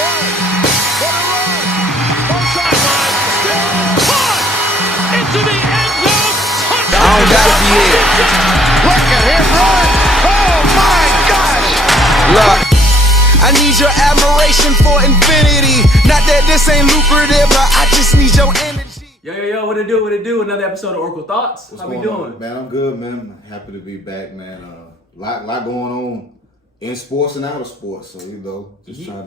play. What a run. Far sideline. Still caught into the end zone. Touchdown. I don't gotta be here. Look at him run. Oh, my gosh. Look, I need your admiration for infinity. Not that this ain't lucrative, but I just need your energy. Yo, what it do? Another episode of Oracle Thoughts. How we doing? Man, I'm good, man. Happy to be back, man. Lot going on in sports and out of sports, so just trying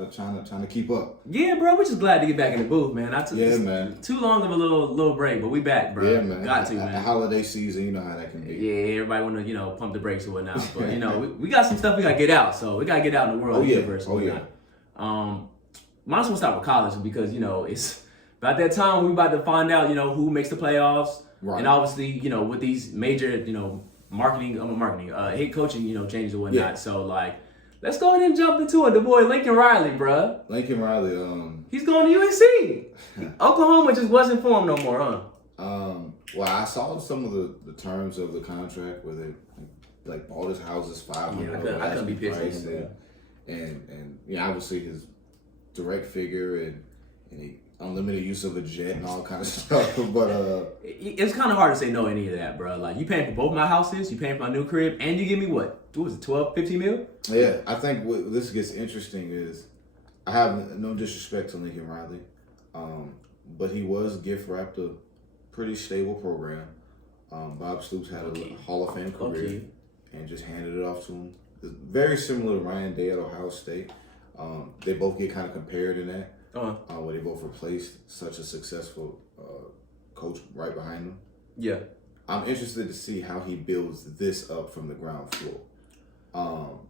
to keep up. Yeah, bro, we're just glad to get back in the booth, man. Man. Too long of a little break, but we back, bro. Yeah, man. Got to, man. The holiday season, you know how that can be. Yeah, everybody want to, pump the brakes or whatnot. But, we got some stuff we got to get out. So we got to get out in the world universe. Might as well start with college because, it's about that time we about to find out, who makes the playoffs. Right. And obviously, with these major, marketing, head coaching, changes and whatnot. Yeah. So, let's go ahead and jump into it. The boy, Lincoln Riley, bruh. Lincoln Riley, he's going to UNC. Oklahoma just wasn't for him no more, huh? Well, I saw some of the terms of the contract where they bought his houses $500. I couldn't be pissed. And obviously his direct figure and he unlimited use of a jet and all kind of stuff. But it's kind of hard to say no to any of that, bro. Like, you paying for both my houses, you paying for my new crib, and you give me what was it, 12, 15 mil? Yeah, I think what this gets interesting is I have no disrespect to Lincoln Riley, but he was gift wrapped a pretty stable program. Bob Stoops had a Hall of Fame career and just handed it off to him. It's very similar to Ryan Day at Ohio State. They both get kind of compared in that. Where they both replaced such a successful coach right behind them. Yeah. I'm interested to see how he builds this up from the ground floor.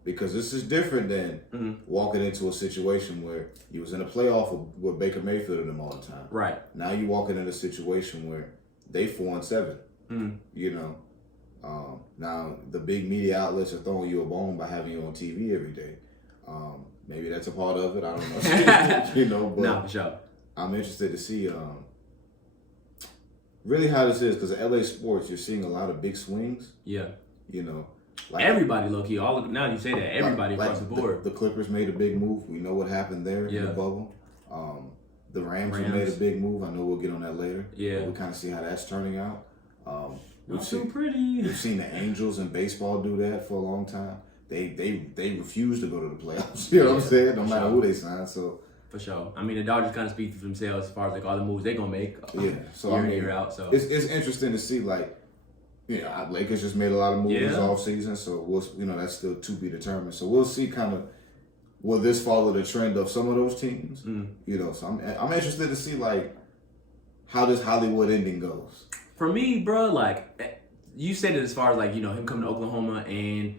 Because this is different than walking into a situation where you was in a playoff with Baker Mayfield and them all the time. Right. Now you're walking in a situation where they 4-7. Now the big media outlets are throwing you a bone by having you on TV every day. Maybe that's a part of it. I don't know. But nah, for sure. I'm interested to see really how this is because at LA Sports, you're seeing a lot of big swings. Yeah. Everybody low key. Now you say that everybody across the board. The Clippers made a big move. We know what happened there in the bubble. The Rams made a big move. I know we'll get on that later. Yeah. We'll kind of see how that's turning out. Not too pretty. We've seen the Angels in baseball do that for a long time. They refuse to go to the playoffs. You know what I'm saying? No matter who they sign. So for sure. I mean, the Dodgers kind of speak for themselves as far as all the moves they're gonna make. So year in year out. So it's interesting to see. Lakers just made a lot of moves this off season. So that's still to be determined. So we'll see kind of will this follow the trend of some of those teams. So I'm interested to see how this Hollywood ending goes. For me, bro, you said it as far as him coming to Oklahoma and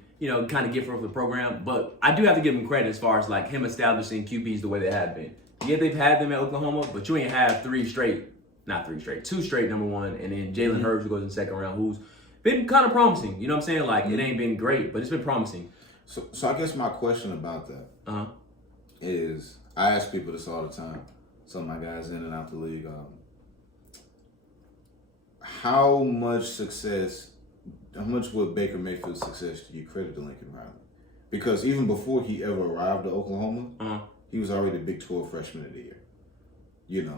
kind of gift for the program, but I do have to give him credit as far as him establishing QBs the way they have been. Yeah, they've had them at Oklahoma, but you ain't have two straight number one, and then Jalen Hurts who goes in the second round, who's been kind of promising. You know what I'm saying? It ain't been great, but it's been promising. So I guess my question about that is, I ask people this all the time. Some of my guys in and out the league. How much would Baker Mayfield's success do you credit to Lincoln Riley? Because even before he ever arrived to Oklahoma, he was already the Big 12 Freshman of the Year.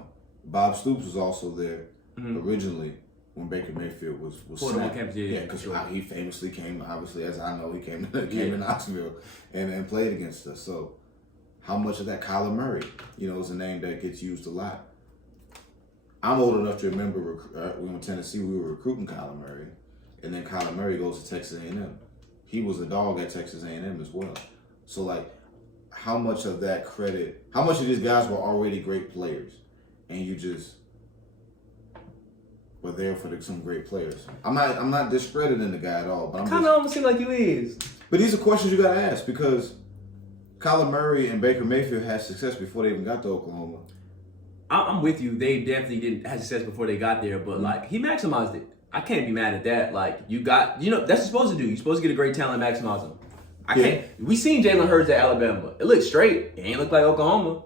Bob Stoops was also there originally when Baker Mayfield was snapped. Because he famously came, obviously, as I know, he came to Knoxville and played against us. So how much of that Kyler Murray, is a name that gets used a lot. I'm old enough to remember when in Tennessee we were recruiting Kyler Murray, and then Kyler Murray goes to Texas A&M. He was a dog at Texas A&M as well. So how much of that credit? How much of these guys were already great players, and you just were there for some great players? I'm not discrediting the guy at all, but I'm kind of almost seem like you is. But these are questions you gotta ask because Kyler Murray and Baker Mayfield had success before they even got to Oklahoma. I'm with you. They definitely didn't have success before they got there, but he maximized it. I can't be mad at that. You got, that's what you're supposed to do. You're supposed to get a great talent, maximize them. We seen Jalen Hurts at Alabama. It looked straight. It ain't look like Oklahoma.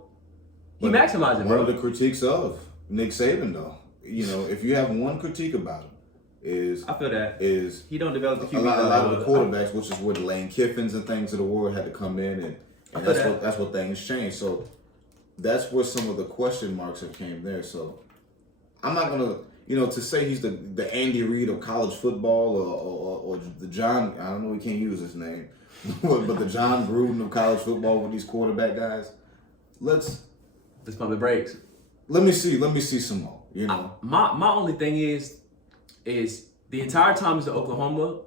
He maximized it, bro. One of the critiques of Nick Saban, though, if you have one critique about him, I feel that is he don't develop the QB. A lot of the quarterbacks, which is where the Lane Kiffins and things of the world had to come in, and that's what things changed. So that's where some of the question marks have came there. So I'm not gonna, to say he's the Andy Reid of college football or the John, I don't know, we can't use his name, but the John Gruden of college football with these quarterback guys. Let's pump the brakes. Let me see some more. My only thing is the entire time he's at Oklahoma,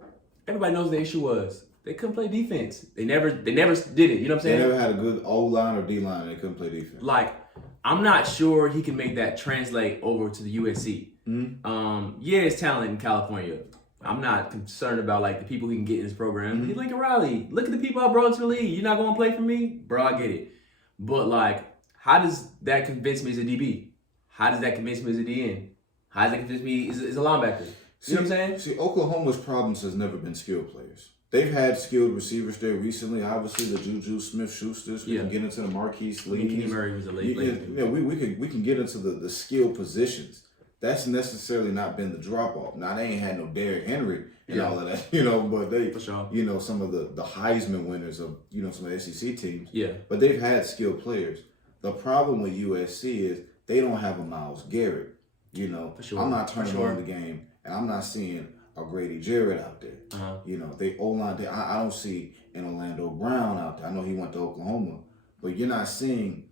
everybody knows the issue was they couldn't play defense. They never did it. You know what I'm saying? They never had a good O-line or D-line. They couldn't play defense. Like, I'm not sure he can make that translate over to the USC. Mm-hmm. Yeah, it's talent in California. I'm not concerned about like the people he can get in his program. Mm-hmm. He's Lincoln Riley. Look at the people I brought into the league. You're not gonna play for me, bro? I get it. But like, how does that convince me as a DB? How does that convince me as a DN? How does that convince me as a linebacker? You know what I'm saying? See, Oklahoma's problems has never been skilled players. They've had skilled receivers there recently. Obviously, the Juju Smith-Schusters. We can get into the Marquise Lee. Kenny Murray was a late. We can get into the skilled positions. That's necessarily not been the drop off. Now they ain't had no Derrick Henry and all of that, but they, for sure. Some of the Heisman winners of some of the SEC teams. Yeah. But they've had skilled players. The problem with USC is they don't have a Myles Garrett. For sure. I'm not turning on the game and I'm not seeing a Grady Jarrett out there. Uh-huh. They O-line. I don't see an Orlando Brown out there. I know he went to Oklahoma, but you're not seeing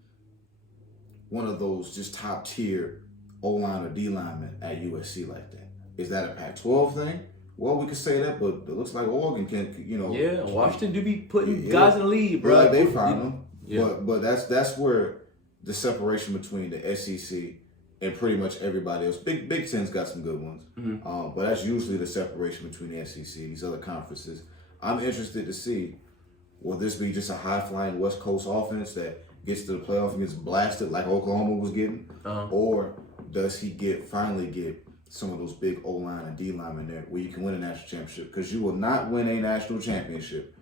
one of those just top tier O-line or D-linemen at USC like that. Is that a Pac-12 thing? Well, we could say that, but it looks like Oregon can, Yeah, Washington do be putting guys in the lead, bro. Like they find them. Yeah. But that's where the separation between the SEC and pretty much everybody else. Big Ten's got some good ones. Mm-hmm. But that's usually the separation between the SEC and these other conferences. I'm interested to see, will this be just a high-flying West Coast offense that gets to the playoff and gets blasted like Oklahoma was getting? Uh-huh. Or does he finally get some of those big O-line and D-line in there where you can win a national championship? Because you will not win a national championship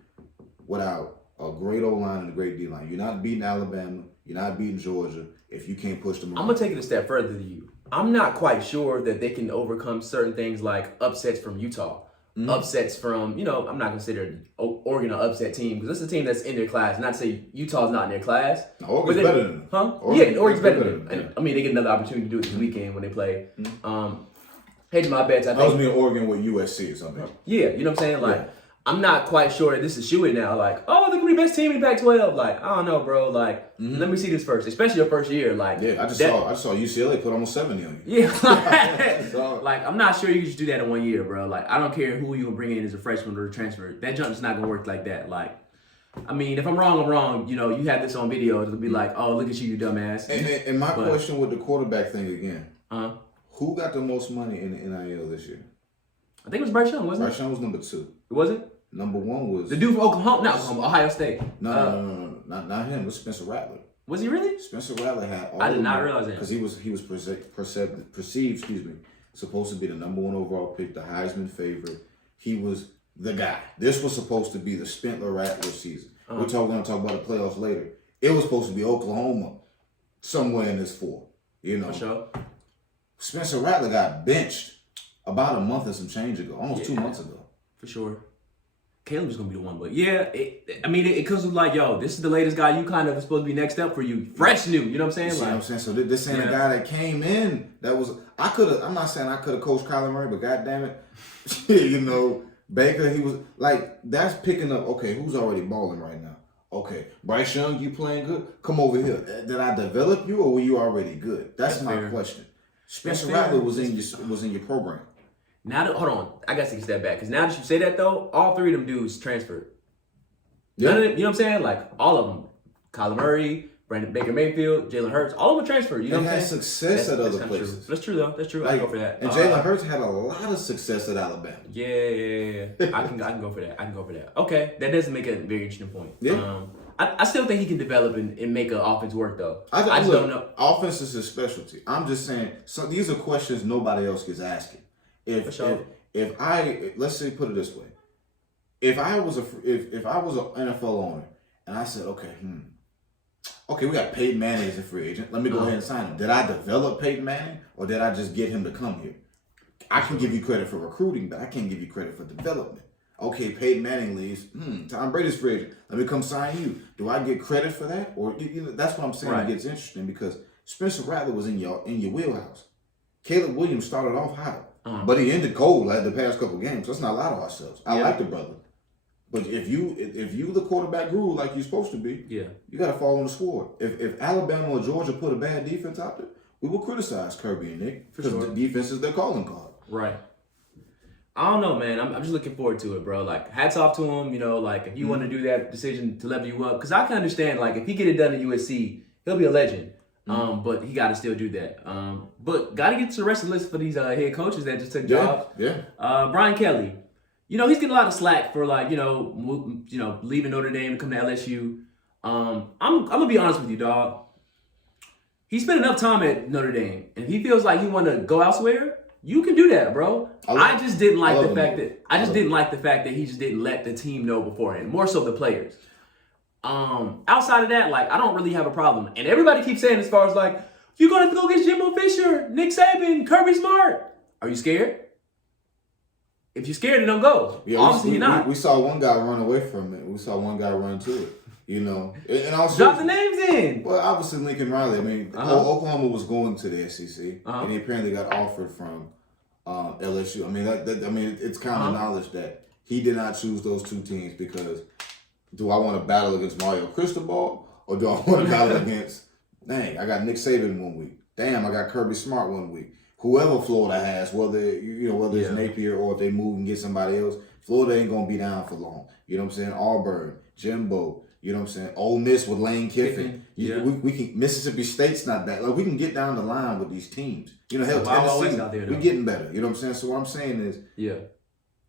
without a great O-line and a great D-line. You're not beating Alabama. You're not beating Georgia if you can't push them around. I'm going to take it a step further than you. I'm not quite sure that they can overcome certain things like upsets from Utah. Mm-hmm. Upsets from, I'm not going to consider Oregon an upset team because this is a team that's in their class. Not to say Utah's not in their class. No, Oregon's better than them. Huh? Oregon's better than them. And, I mean, they get another opportunity to do it this weekend when they play. Mm-hmm. Hedge my bets. I was mean Oregon with USC or something. Yeah, you know what I'm saying? Like, I'm not quite sure that this is shooting now. Like, they're going to be the best team in Pac-12. Like, I don't know, bro. Like, let me see this first, especially your first year. Like, I just saw UCLA put almost 70 on you. Yeah. Like, I'm not sure you can just do that in 1 year, bro. Like, I don't care who you gonna bring in as a freshman or a transfer. That jump's not gonna work like that. Like, I mean, if I'm wrong, I'm wrong. You have this on video. It'll be like, oh, look at you dumbass. And my question with the quarterback thing again. Who got the most money in the NIL this year? I think it was Bryce Young, wasn't it? Bryce Young was number 2. Was it? Number 1 was... The dude from Oklahoma? Not Oklahoma, Ohio State. No. Not him. It was Spencer Rattler. Was he really? Spencer Rattler had all I did not realize that. Because he was perceived, supposed to be the number 1 overall pick, the Heisman favorite. He was the guy. This was supposed to be the Spencer Rattler season. We're going to talk about the playoffs later. It was supposed to be Oklahoma somewhere in this 4. For sure. Spencer Rattler got benched about a month and some change ago, almost 2 months ago. For sure. Caleb's gonna be the one, but it comes with like, yo, this is the latest guy you kind of supposed to be next up for you, fresh new. You know what I'm saying? You see what I'm saying? So this ain't a guy that came in that was. I'm not saying I could have coached Kyler Murray, but goddamn it, Baker. He was like that's picking up. Okay, who's already balling right now? Okay, Bryce Young, you playing good? Come over here. Did I develop you, or were you already good? That's my question. Spencer Rattler was in your program. Now that, hold on, I got to take a step back because now that you say that though, all 3 of them dudes transferred. Yeah. None of them, you know what I'm saying? Like all of them, Kyler Murray, Brandon Baker Mayfield, Jalen Hurts, all of them transferred. You know what I'm saying? Success at other places. True. That's true though. That's true. I can go for that. And Jalen Hurts had a lot of success at Alabama. Yeah. I can go for that. Okay, that doesn't make a very interesting point. Yeah. I still think he can develop and make an offense work though. I just don't know. Offense is his specialty. I'm just saying. So these are questions nobody else gets asking. If I let's say put it this way, if I was an NFL owner and I said, okay, we got Peyton Manning as a free agent. Let me go ahead and sign him. Did I develop Peyton Manning or did I just get him to come here? I can give you credit for recruiting, but I can't give you credit for development. Okay, Peyton Manning leaves. Tom Brady's free agent. Let me come sign you. Do I get credit for that? Or that's what I'm saying. Right. It gets interesting because Spencer Rattler was in your wheelhouse. Caleb Williams started off hot, but he ended cold like the past couple games. Let's not lie to ourselves. I like the brother, but if you the quarterback guru like you're supposed to be, you got to fall on the sword. If Alabama or Georgia put a bad defense out there, we will criticize Kirby and Nick because the defense is their calling card. Right. I don't know, man. I'm just looking forward to it, bro. Like, hats off to him. You know, like if you want to do that decision to level you up, because I can understand, like if he get it done at USC, he'll be a legend. But he got to still do that. But got to get to the rest of the list for these head coaches that just took jobs. Yeah. Brian Kelly, you know, he's getting a lot of slack for like, leaving Notre Dame and come to LSU. I'm gonna be honest with you, dog. He spent enough time at Notre Dame, and if he feels like he want to go elsewhere, you can do that, bro. I just didn't like the fact that he just didn't let the team know beforehand. More so the players. Outside of that, like I don't really have a problem. And everybody keeps saying as far as like, you're gonna have to go against Jimbo Fisher, Nick Saban, Kirby Smart. Are you scared? If you're scared, then don't go. Yeah, obviously you're not. We saw one guy run away from it. We saw one guy run to it. You know, and also drop the names in. Well, obviously Lincoln Riley. I mean, Oklahoma was going to the SEC, and he apparently got offered from LSU. I mean, it's common knowledge that he did not choose those two teams because do I want to battle against Mario Cristobal or do I want to battle against? Dang, I got Nick Saban 1 week. Damn, I got Kirby Smart 1 week. Whoever Florida has, whether it's Napier or if they move and get somebody else, Florida ain't gonna be down for long. You know what I'm saying? Auburn, Jimbo. You know what I'm saying? Ole Miss with Lane Kiffin. We can. Mississippi State's not bad. Like we can get down the line with these teams. You know, hell, Tennessee, we're getting better. You know what I'm saying? So what I'm saying is,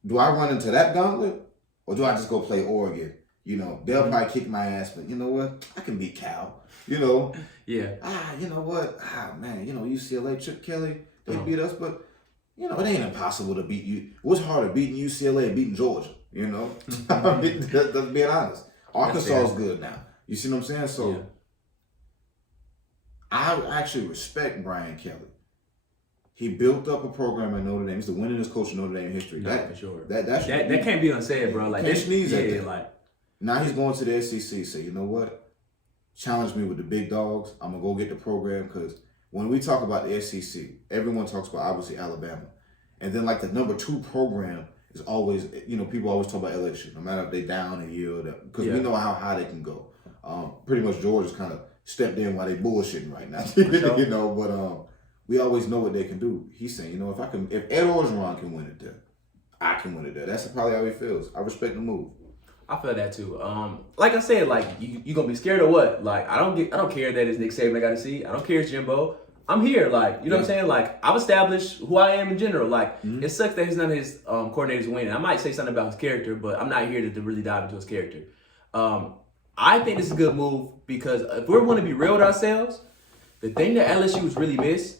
do I run into that gauntlet or do I just go play Oregon? You know, they'll probably kick my ass, but you know what? I can beat Cal. You know? Yeah. You know what? Man, you know, UCLA, Chip Kelly, they beat us, but you know, it ain't impossible to beat you. What's harder, beating UCLA and beating Georgia? You know? Let's be honest. Arkansas is good now. You see what I'm saying? So I actually respect Brian Kelly. He built up a program at Notre Dame. He's the winningest coach in Notre Dame history. That for sure. That can't be unsaid, bro. Like can't sneeze at that. Like now he's going to the SEC. Say, you know what? Challenge me with the big dogs. I'm gonna go get the program because when we talk about the SEC, everyone talks about obviously Alabama, and then like the number 2 program is always, you know, people always talk about LSU, no matter if they down a year or because we know how high they can go. Pretty much Georgia's kind of stepped in while they bullshitting right now, you know. But we always know what they can do. He's saying, you know, if Ed Orgeron can win it there, I can win it there. That's probably how he feels. I respect the move. I feel that too. Like I said, like you gonna be scared or what? Like I don't care that it's Nick Saban I got to see. I don't care it's Jimbo. I'm here, like, you know what I'm saying? Like, I've established who I am in general. Like, it sucks that none of his coordinators win. I might say something about his character, but I'm not here to really dive into his character. I think this is a good move because if we're going to be real with ourselves, the thing that LSU has really missed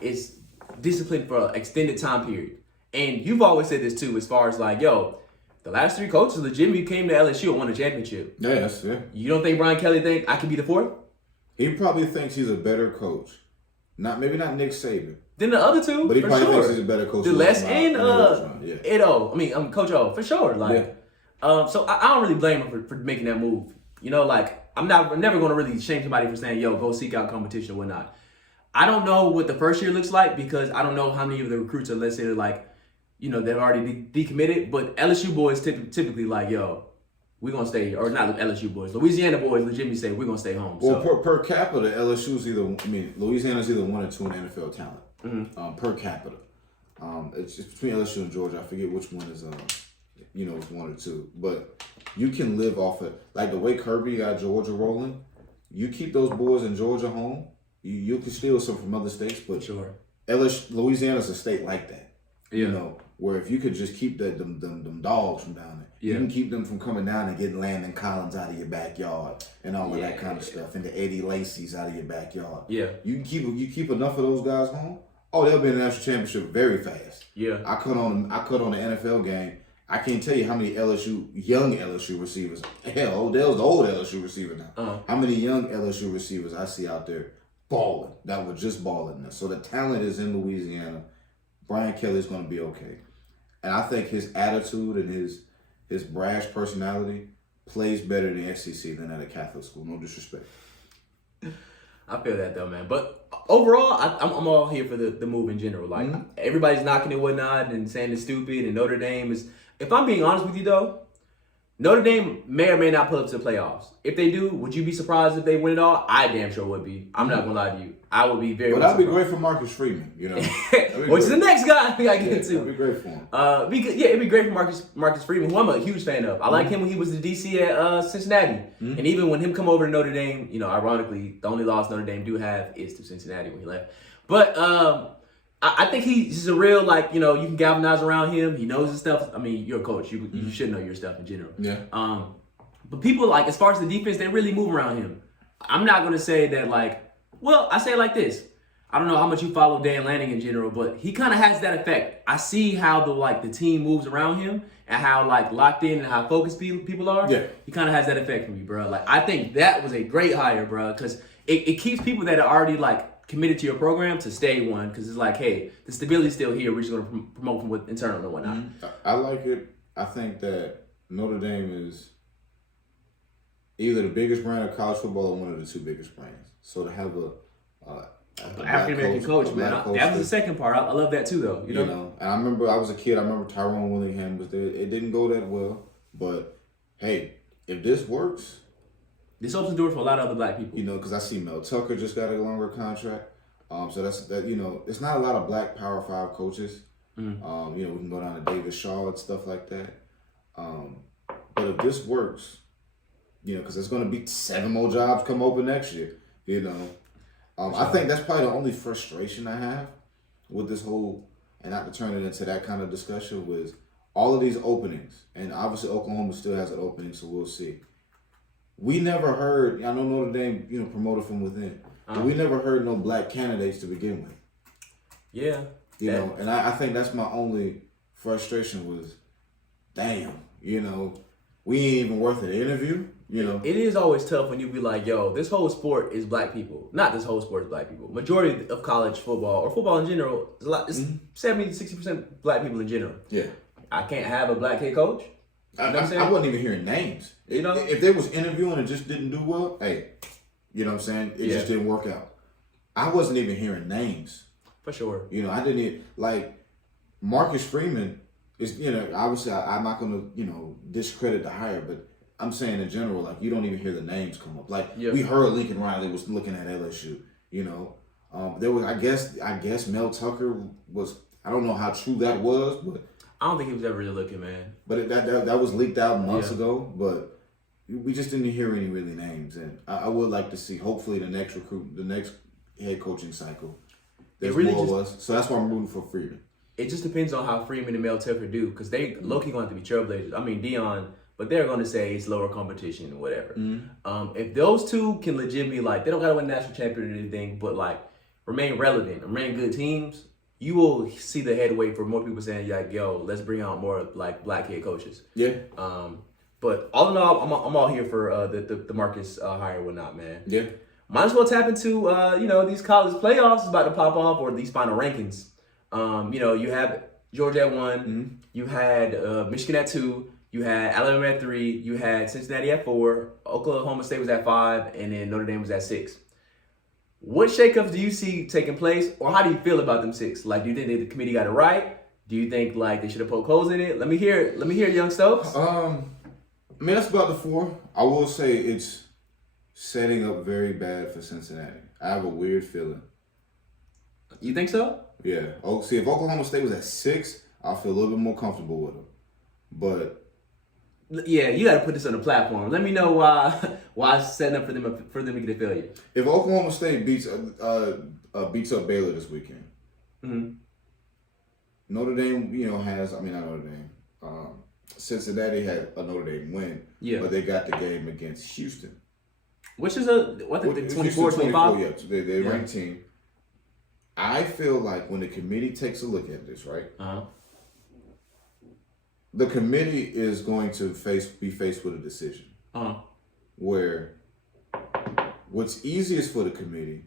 is discipline for an extended time period. And you've always said this too, as far as like, yo, the last 3 coaches legitimately came to LSU and won a championship. Yeah. You don't think Brian Kelly think I can be the 4th? He probably thinks he's a better coach. Maybe not Nick Saban. Then the other 2, but he for probably sure. thinks he's a better coach. The Les and Ed O. I mean, Coach O, for sure. Like, so I don't really blame him for making that move. You know, like I'm never going to really shame somebody for saying, "Yo, go seek out competition or whatnot." I don't know what the first year looks like because I don't know how many of the recruits are, let's say, like, you know, they've already decommitted. But LSU boys typically like, "Yo, we're going to stay here." Or not LSU boys. Louisiana boys legitimately say, we're going to stay home. Well, per capita, LSU's Louisiana's either 1 or 2 in NFL talent. Per capita. It's between LSU and Georgia. I forget which one is, it's 1 or 2. But you can live off it. Like the way Kirby got Georgia rolling, you keep those boys in Georgia home, you can steal some from other states. But sure. Louisiana's a state like that. Yeah. You know, where if you could just keep them dogs from down there, you can keep them from coming down and getting Landon Collins out of your backyard and all of that kind of stuff, and the Eddie Lacy's out of your backyard. Yeah, you keep enough of those guys home. Oh, they'll be in the national championship very fast. Yeah, I cut on the NFL game. I can't tell you how many young LSU receivers. Hell, Odell's the old LSU receiver now. How many young LSU receivers I see out there balling that were just balling. So the talent is in Louisiana. Brian Kelly's going to be okay. And I think his attitude and his brash personality plays better in the SEC than at a Catholic school. No disrespect. I feel that though, man. But overall, I'm all here for the move in general. Like everybody's knocking it whatnot and saying it's stupid, and Notre Dame is. If I'm being honest with you though, Notre Dame may or may not pull up to the playoffs. If they do, would you be surprised if they win it all? I damn sure would be. I'm not gonna lie to you. I would be very. But that'd be great for Marcus Freeman, you know. Which is the next guy we gotta get into. That'd be great for him. It'd be great for Marcus Freeman, who I'm a huge fan of. I like him when he was the DC at Cincinnati, and even when him come over to Notre Dame. You know, ironically, the only loss Notre Dame do have is to Cincinnati when he left. But I think he's just a real, like, you know, you can galvanize around him. He knows his stuff. I mean, you're a coach. You should know your stuff in general. Yeah. But people, like, as far as the defense, they really move around him. I'm not going to say that, like, well, I say it like this. I don't know how much you follow Dan Lanning in general, but he kind of has that effect. I see how the team moves around him and how, like, locked in and how focused people are. Yeah. He kind of has that effect for me, bro. Like, I think that was a great hire, bro, because it keeps people that are already, like, committed to your program to stay one, because it's like, hey, the stability's still here. We're just going to promote from internal and whatnot. I like it. I think that Notre Dame is either the biggest brand of college football or one of the two biggest brands. So to have a African American coach, man, that was the second part. I love that too, though. You know, and I remember I was a kid. I remember Tyrone Willingham was there. It didn't go that well, but hey, if this works. This opens the door for a lot of other black people. You know, because I see Mel Tucker just got a longer contract. So that's you know, it's not a lot of black Power 5 coaches. You know, we can go down to David Shaw and stuff like that. But if this works, you know, because there's going to be 7 more jobs come open next year. You know, I think that's probably the only frustration I have with this whole, and not to turn it into that kind of discussion, was all of these openings, and obviously Oklahoma still has an opening, so we'll see. We never heard, I know Notre Dame, you know, promoted from within, but we never heard no black candidates to begin with. Yeah. You know, and I think that's my only frustration was, damn, you know, we ain't even worth an interview, you know. It is always tough when you be like, yo, this whole sport is black people. Not this whole sport is black people. Majority of college football, or football in general, it's 70-60% black people in general. Yeah. I can't have a black head coach. I wasn't even hearing names. You know, if they was interviewing and just didn't do well, hey, you know what I'm saying? It just didn't work out. I wasn't even hearing names. For sure. You know, I didn't even, like, Marcus Freeman is, you know, obviously I'm not going to, you know, discredit the hire, but I'm saying in general, like, you don't even hear the names come up. Like, we heard Lincoln Riley was looking at LSU, you know. There was, I guess Mel Tucker was, I don't know how true that was, but I don't think he was ever really looking, man. But that was leaked out months ago. But we just didn't hear any really names, and I would like to see. Hopefully, the next head coaching cycle, there's really more of us. So that's why I'm rooting for Freeman. It just depends on how Freeman and Mel Tucker do, because they low-key going to have to be trailblazers. I mean, Dion, but they're going to say it's lower competition and whatever. If those two can legitimately, like, they don't got to win national champion or anything, but like remain relevant, remain good teams. You will see the headway for more people saying, like, yo, let's bring out more, like, black head coaches. Yeah. But all in all, I'm all here for the Marcus hire and whatnot, man. Yeah. Might as well tap into, you know, these college playoffs is about to pop off, or these final rankings. You know, you have Georgia at 1. You had Michigan at 2. You had Alabama at 3. You had Cincinnati at 4. Oklahoma State was at 5. And then Notre Dame was at 6. What shakeups do you see taking place, or how do you feel about them 6? Like, do you think the committee got it right? Do you think, like, they should have poked holes in it? Let me hear it. Let me hear it, young Stokes. I mean, that's about the 4. I will say it's setting up very bad for Cincinnati. I have a weird feeling. You think so? Yeah. Oh, see, if Oklahoma State was at 6, I'll feel a little bit more comfortable with them. But yeah, you got to put this on the platform. Let me know why it's setting up for them to get a failure. If Oklahoma State beats up Baylor this weekend, Notre Dame, you know, not Notre Dame. Cincinnati had a Notre Dame win, but they got the game against Houston, which is the 24-25. Yeah, they ranked team. I feel like when the committee takes a look at this, right? The committee is going to be faced with a decision where what's easiest for the committee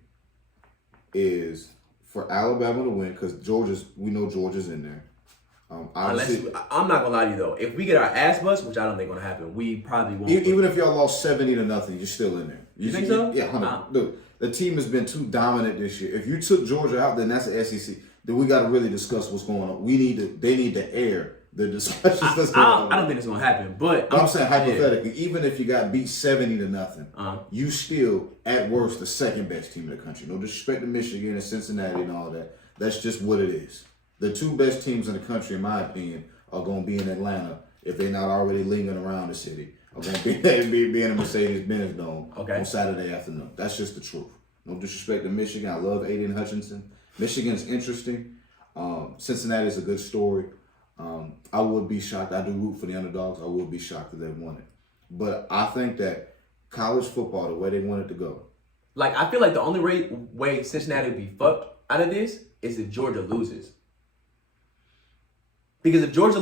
is for Alabama to win, because we know Georgia's in there, Obviously, I'm not gonna lie to you though. If we get our ass bust, which I don't think gonna happen, we probably won't. even if y'all lost 70-0, you're still in there. You think so? Yeah, 100. Look, the team has been too dominant this year. If you took Georgia out, then that's the SEC. Then we got to really discuss what's going on. They need to air the discussions that's going on. I don't think it's gonna happen, but I'm saying hypothetically, even if you got beat 70-0, you still at worst the second best team in the country. No disrespect to Michigan and Cincinnati and all that. That's just what it is. The two best teams in the country, in my opinion, are going to be in Atlanta if they're not already lingering around the city. Are going to be in a Mercedes-Benz Dome on Saturday afternoon. That's just the truth. No disrespect to Michigan. I love Aiden Hutchinson. Michigan's interesting. Cincinnati is a good story. I would be shocked. I do root for the underdogs. I would be shocked if they won it. But I think that college football, the way they want it to go. Like, I feel like the only way Cincinnati would be fucked out of this is if Georgia loses. Because if Georgia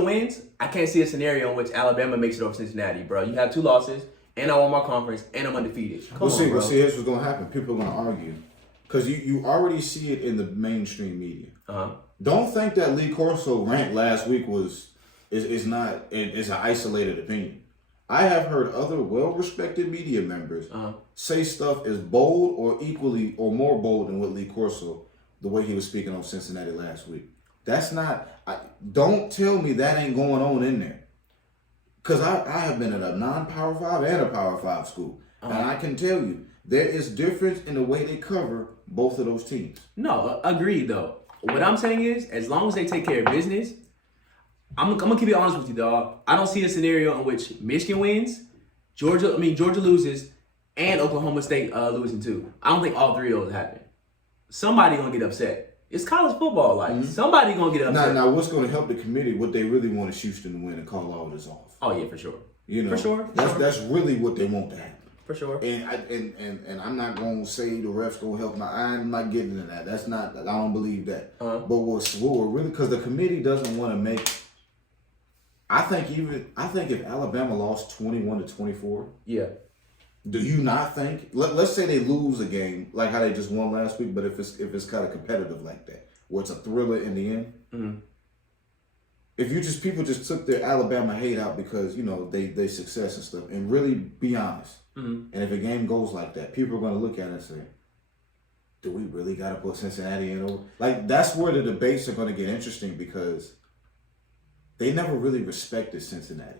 wins, I can't see a scenario in which Alabama makes it over Cincinnati, bro. You have 2 losses, and I won my conference, and I'm undefeated. See, here's what's going to happen. People are going to argue. Because you already see it in the mainstream media. Don't think that Lee Corso rant last week is an isolated opinion. I have heard other well-respected media members say stuff as bold or equally or more bold than what Lee Corso, the way he was speaking on Cincinnati last week. That's not. Don't tell me that ain't going on in there. Because I have been at a non-Power 5 and a Power 5 school. And I can tell you, there is difference in the way they cover both of those teams. No, agreed though. What I'm saying is, as long as they take care of business, I'm gonna keep it honest with you, dog. I don't see a scenario in which Michigan wins, Georgia loses, and Oklahoma State losing too. I don't think all 3 of those happen. Somebody gonna get upset. It's college football, like somebody gonna get upset. Now, what's gonna help the committee? What they really want is Houston to win and call all this off. Oh yeah, for sure. For sure. That's really what they want to happen. For sure. And I'm not gonna say the refs gonna help. I'm not getting into that. That's not. I don't believe that. But what we're really, because the committee doesn't want to make. I think if Alabama lost 21-24. Yeah. Do you not think? Let's say they lose a game like how they just won last week, but if it's kind of competitive like that, where it's a thriller in the end. If people just took their Alabama hate out because they success and stuff, and really be honest, and if a game goes like that, people are going to look at it and say, "Do we really got to put Cincinnati in?" Like that's where the debates are going to get interesting because they never really respected Cincinnati.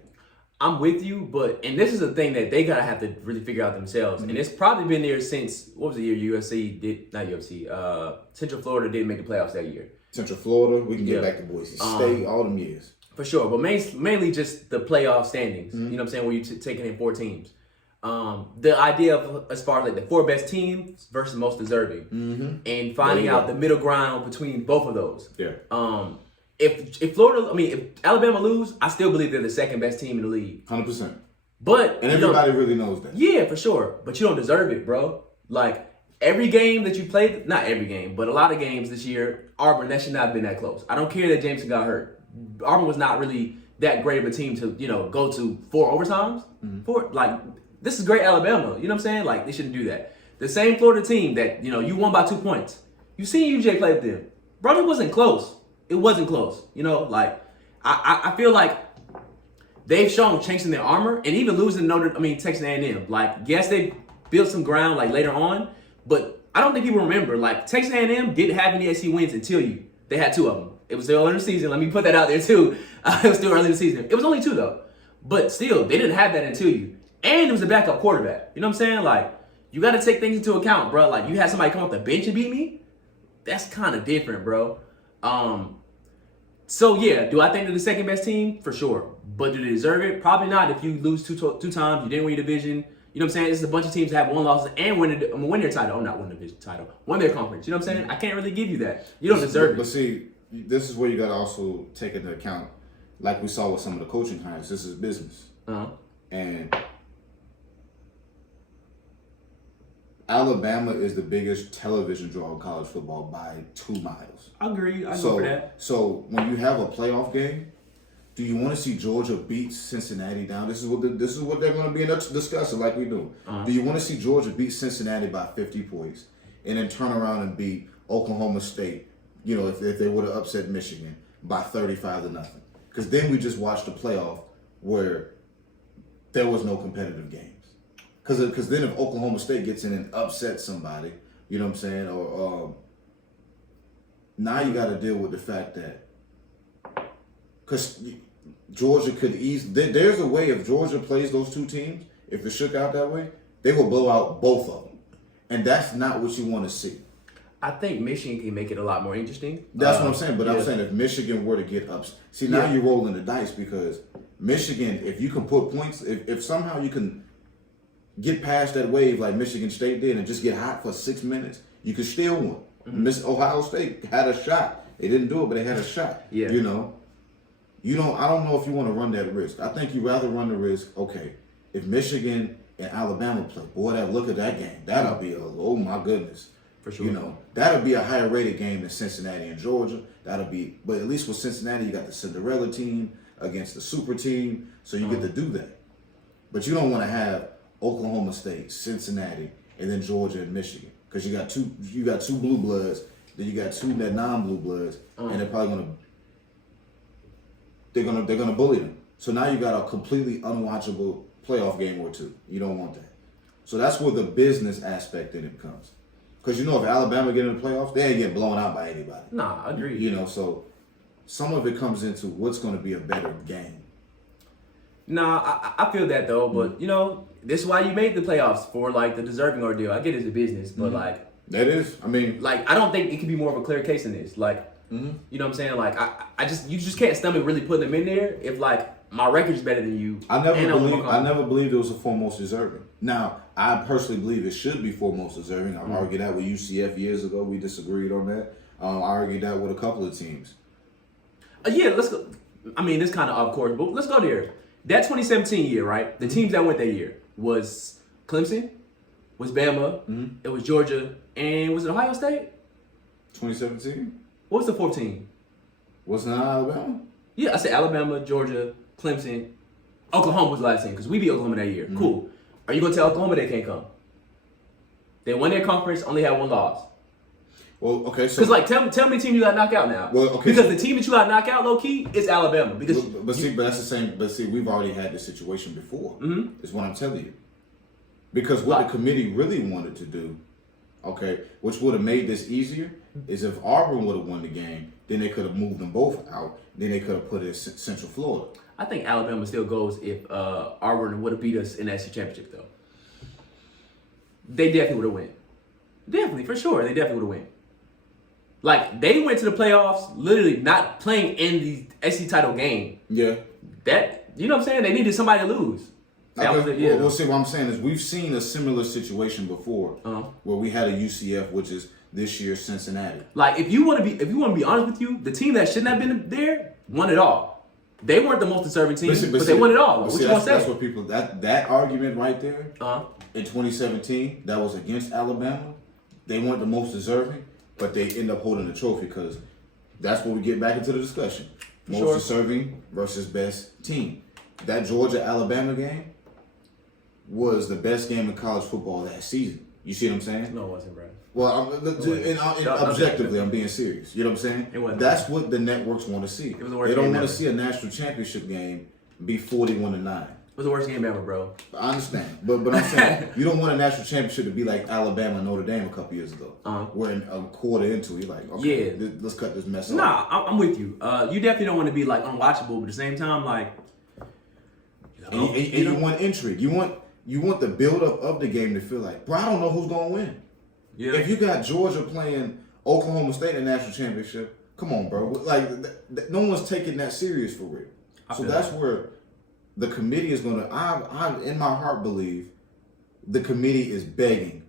I'm with you, and this is a thing that they gotta have to really figure out themselves. And it's probably been there since, what was the year Central Florida didn't make the playoffs that year. Central Florida, we can get back to Boise State, all them years. For sure, but mainly just the playoff standings. You know what I'm saying, where you're taking in 4 teams. The idea of, as far as like the 4 best teams versus most deserving. And finding out the middle ground between both of those. Yeah. If Alabama lose, I still believe they're the second best team in the league. 100%. But everybody really knows that. Yeah, for sure. But you don't deserve it, bro. Like every game that you played, not every game, but a lot of games this year, Auburn, that should not have been that close. I don't care that Jameson got hurt. Auburn was not really that great of a team to, go to 4 overtimes. This is great Alabama. You know what I'm saying? Like they shouldn't do that. The same Florida team that, you won by 2 points. You seen UJ play with them. Bro, it wasn't close. It wasn't close. I feel like they've shown chinks in their armor, and even losing Texas A&M. Like, yes, they built some ground later on, but I don't think people remember. Like, Texas A&M didn't have any SEC wins until they had 2 of them. It was still early in the season. Let me put that out there too. It was still early in the season. It was only 2 though, but still, they didn't have that until you. And it was a backup quarterback. You know what I'm saying? Like, you got to take things into account, bro. Like, you had somebody come off the bench and beat me. That's kind of different, bro. So yeah, do I think they're the second best team? For sure. But do they deserve it? Probably not. If you lose two times, you didn't win your division. You know what I'm saying? This is a bunch of teams that have 1 loss and win their title. Oh, not win the division title. Win their conference. You know what I'm saying? I can't really give you that. You don't deserve it. But see, this is where you got to also take into account, like we saw with some of the coaching hires, this is business. And Alabama is the biggest television draw in college football by 2 miles. I agree. I go for that. So when you have a playoff game, do you want to see Georgia beat Cincinnati down? This is what they're going to be discussing, like we do. Do you want to see Georgia beat Cincinnati by 50 points and then turn around and beat Oklahoma State? If they would have upset Michigan, by 35-0. Because then we just watched a playoff where there was no competitive games. Because then if Oklahoma State gets in and upsets somebody, you know what I'm saying? Or now you got to deal with the fact that because Georgia could there's a way if Georgia plays those two teams, if it shook out that way, they will blow out both of them. And that's not what you want to see. I think Michigan can make it a lot more interesting. That's what I'm saying. But I'm saying if Michigan were to get up, see now you're rolling the dice because Michigan, if you can put points, if somehow you can get past that wave like Michigan State did and just get hot for 6 minutes, you could still win. Ohio State had a shot. They didn't do it, but they had a shot. Yeah. You know, I don't know if you want to run that risk. I think you rather run the risk. Okay, if Michigan and Alabama play, boy, look at that game. That'll be oh my goodness. For sure. You know, that'll be a higher rated game than Cincinnati and Georgia. But at least with Cincinnati, you got the Cinderella team against the super team, so you get to do that. But you don't want to have Oklahoma State, Cincinnati, and then Georgia and Michigan, because you got two blue bloods, then you got two that non-blue bloods, and they're probably gonna bully them. So now you got a completely unwatchable playoff game or two. You don't want that. So that's where the business aspect in it comes. Because if Alabama get in the playoffs, they ain't getting blown out by anybody. Nah, I agree. You know, so some of it comes into what's going to be a better game. Nah, I feel that though, but this is why you made the playoffs for like the deserving ordeal. I get it's a business, but like that is. I mean, like I don't think it could be more of a clear case than this. Like, you know what I'm saying? Like you just can't stomach really putting them in there if like my record's better than you. I never believed it was a foremost deserving. Now, I personally believe it should be foremost deserving. I argued that with UCF years ago. We disagreed on that. I argued that with a couple of teams. Let's go. I mean, this kind of off course, but let's go there. That 2017 year, right? The teams that went that year was Clemson, was Bama, it was Georgia, and was it Ohio State? 2017? What was the 4th team? Wasn't it Alabama? Yeah, I said Alabama, Georgia, Clemson. Oklahoma was the last team because we beat Oklahoma that year. Cool. Are you going to tell Oklahoma they can't come? They won their conference, only had one loss. Well, okay, so... Because, like, tell me the team you got knocked out now. Well, okay. Because the team that you got knocked out, low-key, is Alabama. But that's the same... But see, we've already had this situation before. Is what I'm telling you. Because what the committee really wanted to do, okay, which would have made this easier, is if Auburn would have won the game, then they could have moved them both out. Then they could have put it in Central Florida. I think Alabama still goes if Auburn would have beat us in the SEC championship, though. They definitely would have won. Definitely, for sure. They definitely would have won. Like, they went to the playoffs literally not playing in the SEC title game. Yeah. That, you know what I'm saying? They needed somebody to lose. We'll see. What I'm saying is we've seen a similar situation before where we had a UCF, which is this year's Cincinnati. Like, if you want to be honest with you, the team that shouldn't have been there won it all. They weren't the most deserving team, but they won it all. What you want to say? That's what people that argument right there in 2017 that was against Alabama. They weren't the most deserving, but they end up holding the trophy because that's where we get back into the discussion. Most deserving versus best team. That Georgia-Alabama game was the best game in college football that season. You see what I'm saying? No, it wasn't, bro. Well, objectively, I'm being serious. You know what I'm saying? It wasn't. That's what the networks want to see. It was the worst game ever. They don't want to see a national championship game be 41-9. It was the worst game ever, bro. I understand, but I'm saying you don't want a national championship to be like Alabama and Notre Dame a couple years ago. Where in a quarter into it, you're like, okay, let's cut this mess off. Nah, I'm with you. You definitely don't want to be like unwatchable, but at the same time, like, you want intrigue. You want the build up of the game to feel like, bro, I don't know who's gonna win. Yeah. If you got Georgia playing Oklahoma State in the national championship, come on, bro. Like, no one's taking that serious for real. So that's where the committee is gonna. I in my heart believe the committee is begging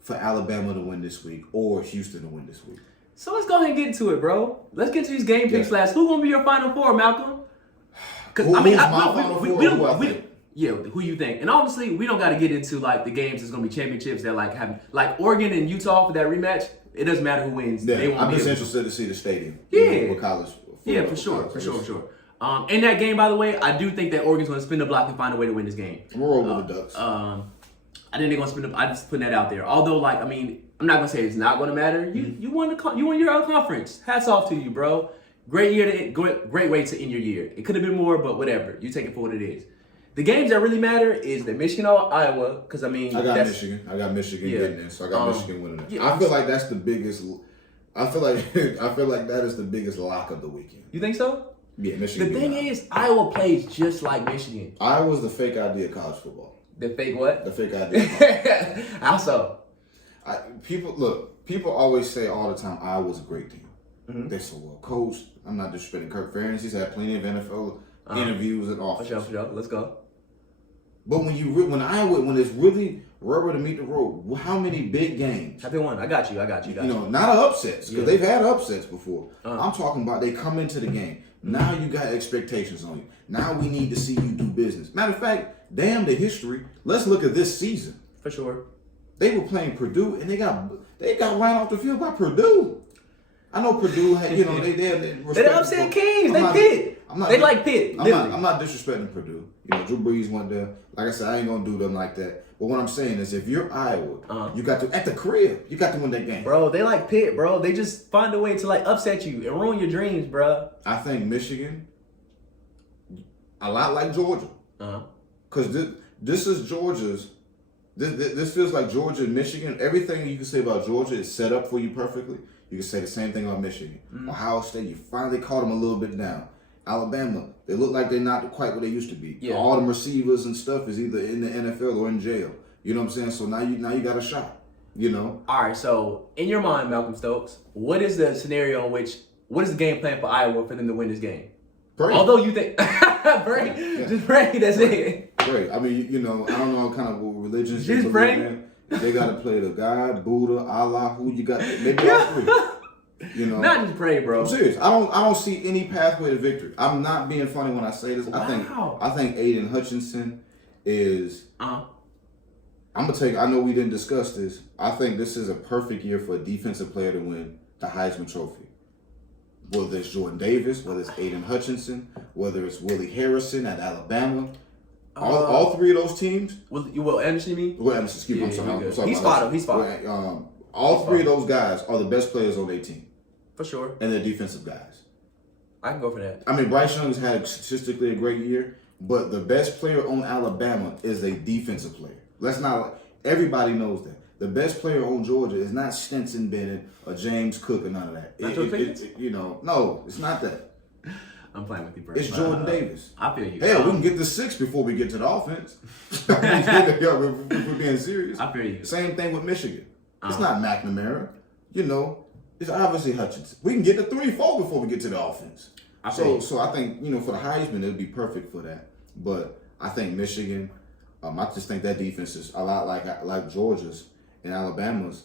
for Alabama to win this week or Houston to win this week. So let's go ahead and get into it, bro. Let's get to these game picks last. Who's gonna be your Final Four, Malcolm? Because who you think? And honestly, we don't got to get into like the games that's gonna be championships that like have like Oregon and Utah for that rematch. It doesn't matter who wins. Yeah, I'm just interested to see the stadium. Yeah, with college. For sure. In that game, by the way, I do think that Oregon's gonna spin the block and find a way to win this game. We're over the Ducks. I think they're gonna spin the. I just putting that out there. Although, like, I mean, I'm not gonna say it's not gonna matter. You won your conference. Hats off to you, bro. Great year, great way to end your year. It could have been more, but whatever. You take it for what it is. The games that really matter is the Michigan or Iowa, because I mean, I got Michigan getting in, so I got Michigan winning it. Yeah, I feel like that's the biggest. I feel like that is the biggest lock of the weekend. You think so? Yeah, Michigan. The thing is, Iowa plays just like Michigan. Iowa's the fake idea of college football. The fake what? The fake idea. How so? People always say all the time Iowa's a great team. Mm-hmm. They're so well coached. I'm not disrespecting Kirk Ferentz. He's had plenty of NFL interviews and offers. For sure. Let's go. But when it's really rubber to meet the road, how many big games? Have they won? I got you. Not upsets, because they've had upsets before. I'm talking about they come into the game. Now you got expectations on you. Now we need to see you do business. Matter of fact, damn the history. Let's look at this season. For sure. They were playing Purdue, and they got ran off the field by Purdue. I know Purdue had, they're the upset kings. They Pitt. They like Pitt. I'm not disrespecting Purdue. Drew Brees went there. Like I said, I ain't gonna do them like that. But what I'm saying is, if you're Iowa, you got to at the crib. You got to win that game, bro. They like Pitt, bro. They just find a way to upset you and ruin your dreams, bro. I think Michigan, a lot like Georgia, because this is Georgia's. This feels like Georgia and Michigan. Everything you can say about Georgia is set up for you perfectly. You can say the same thing about Michigan. Ohio State, you finally caught them a little bit down. Alabama, they look like they're not quite what they used to be. Yeah. All them receivers and stuff is either in the NFL or in jail. You know what I'm saying? So now you got a shot. All right. So in your mind, Malcolm Stokes, what is the scenario in which? What is the game plan for Iowa for them to win this game? Pray. Although you think pray, just pray. That's it. Pray. I mean, I don't know kind of what religions just pray. They got to play the God, Buddha, Allah, who you got. Maybe all three. Not just pray, bro. I'm serious. I don't see any pathway to victory. I'm not being funny when I say this. Wow. I think Aiden Hutchinson is. I'm gonna take. I know we didn't discuss this. I think this is a perfect year for a defensive player to win the Heisman Trophy. Whether it's Jordan Davis, whether it's Aiden Hutchinson, whether it's Willie Harrison at Alabama. All three of those teams. Will Anderson mean? Will Anderson, excuse me. I'm sorry. He's fine. All three of those guys are the best players on their team. For sure. And they're defensive guys. I can go for that. I mean, Bryce Young has had statistically a great year, but the best player on Alabama is a defensive player. Everybody knows that. The best player on Georgia is not Stetson Bennett or James Cook or none of that. No, it's not that. I'm playing with you, bro. It's Jordan Davis. I feel you. Hell, we can get to 6 before we get to the offense. If we're being serious. I feel you. Same thing with Michigan. It's not McNamara. It's obviously Hutchinson. We can get to 3-4 before we get to the offense. So I think, for the Heisman, it would be perfect for that. But I think Michigan, I just think that defense is a lot like Georgia's and Alabama's.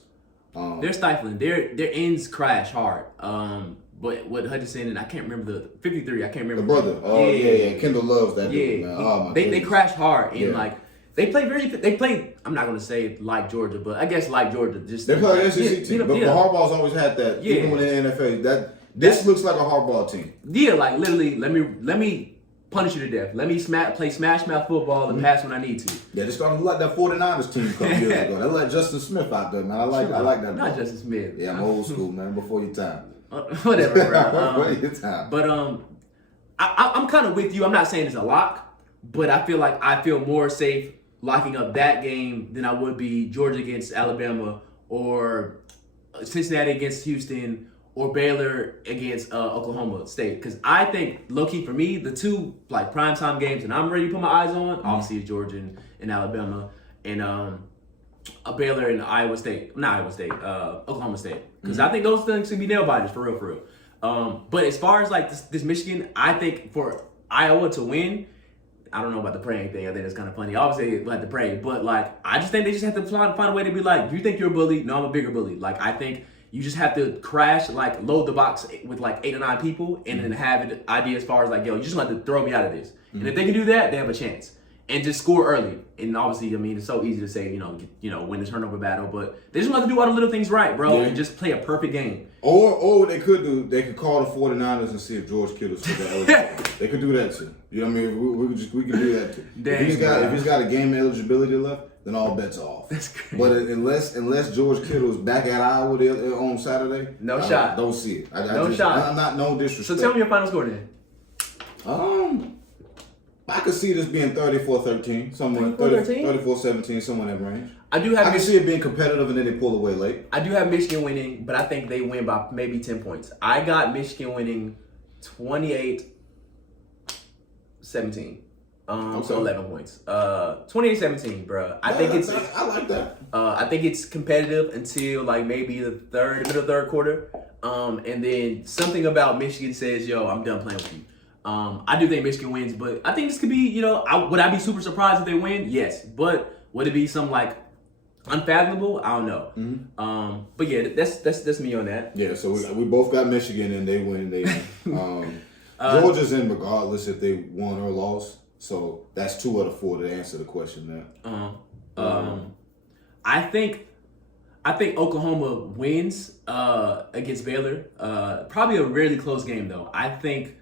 They're stifling. Their ends crash hard. But with Hutchinson and I can't remember the 53. I can't remember the brother. Oh yeah. Kendall loves that dude, man. Oh my They crash hard and they play. I'm not gonna say like Georgia, but I guess like Georgia. They play an SEC team, but Harbaugh's always had that. Yeah. Even when in the NFL, this looks like a Harbaugh team. Yeah, like literally. Let me punish you to death. Let me play smash mouth football and pass when I need to. Yeah, they started to look like that 49ers team a couple years ago. They like Justin Smith out there, man. I like that. Not Justin Smith. Yeah, I'm old school, man. Before your time. Whatever, bro. Before your time. But I'm kind of with you. I'm not saying it's a lock, but I feel more safe locking up that game than I would be Georgia against Alabama or Cincinnati against Houston or Baylor against Oklahoma State. Because I think, low-key for me, the two primetime games that I'm ready to put my eyes on, obviously is Georgia and Alabama and Baylor and Oklahoma State. Because I think those things can be nail-biters for real. But as far as this Michigan, I think for Iowa to win, I don't know about the praying thing. I think it's kind of funny. Obviously, we'll have to pray. But, I just think they just have to find a way to be do you think you're a bully? No, I'm a bigger bully. I think you just have to crash, load the box with 8 or 9 people and then have an idea as far as, you just have to throw me out of this. And if they can do that, they have a chance. And just score early. And obviously, it's so easy to say, win the turnover battle. But they just want to do all the little things right, bro, and just play a perfect game. Or what they could do, they could call the 49ers and see if George Kittle's still eligible. They could do that too. You know what I mean? We could do that too. Dang, if he's got a game eligibility left, then all bets are off. That's crazy. But unless George Kittle is back at Iowa on Saturday, no shot. Don't see it. No shot. I'm not no disrespect. So tell me your final score then. I could see this being 34-13, somewhere 34-17, somewhere in that range. I can see it being competitive and then they pull away late. I do have Michigan winning, but I think they win by maybe 10 points. I got Michigan winning 28-17. So 11 points. 28-17, bro. I like that. I think it's competitive until like maybe the middle third quarter. And then something about Michigan says, yo, I'm done playing with you. I do think Michigan wins, but I think this could be, would I be super surprised if they win? Yes. But would it be something like unfathomable? I don't know. Mm-hmm. But yeah, that's me on that. Yeah, so we both got Michigan and they win. Georgia's in regardless if they won or lost. So that's 2 out of 4 to answer the question there. I think Oklahoma wins against Baylor. Probably a really close game though. I think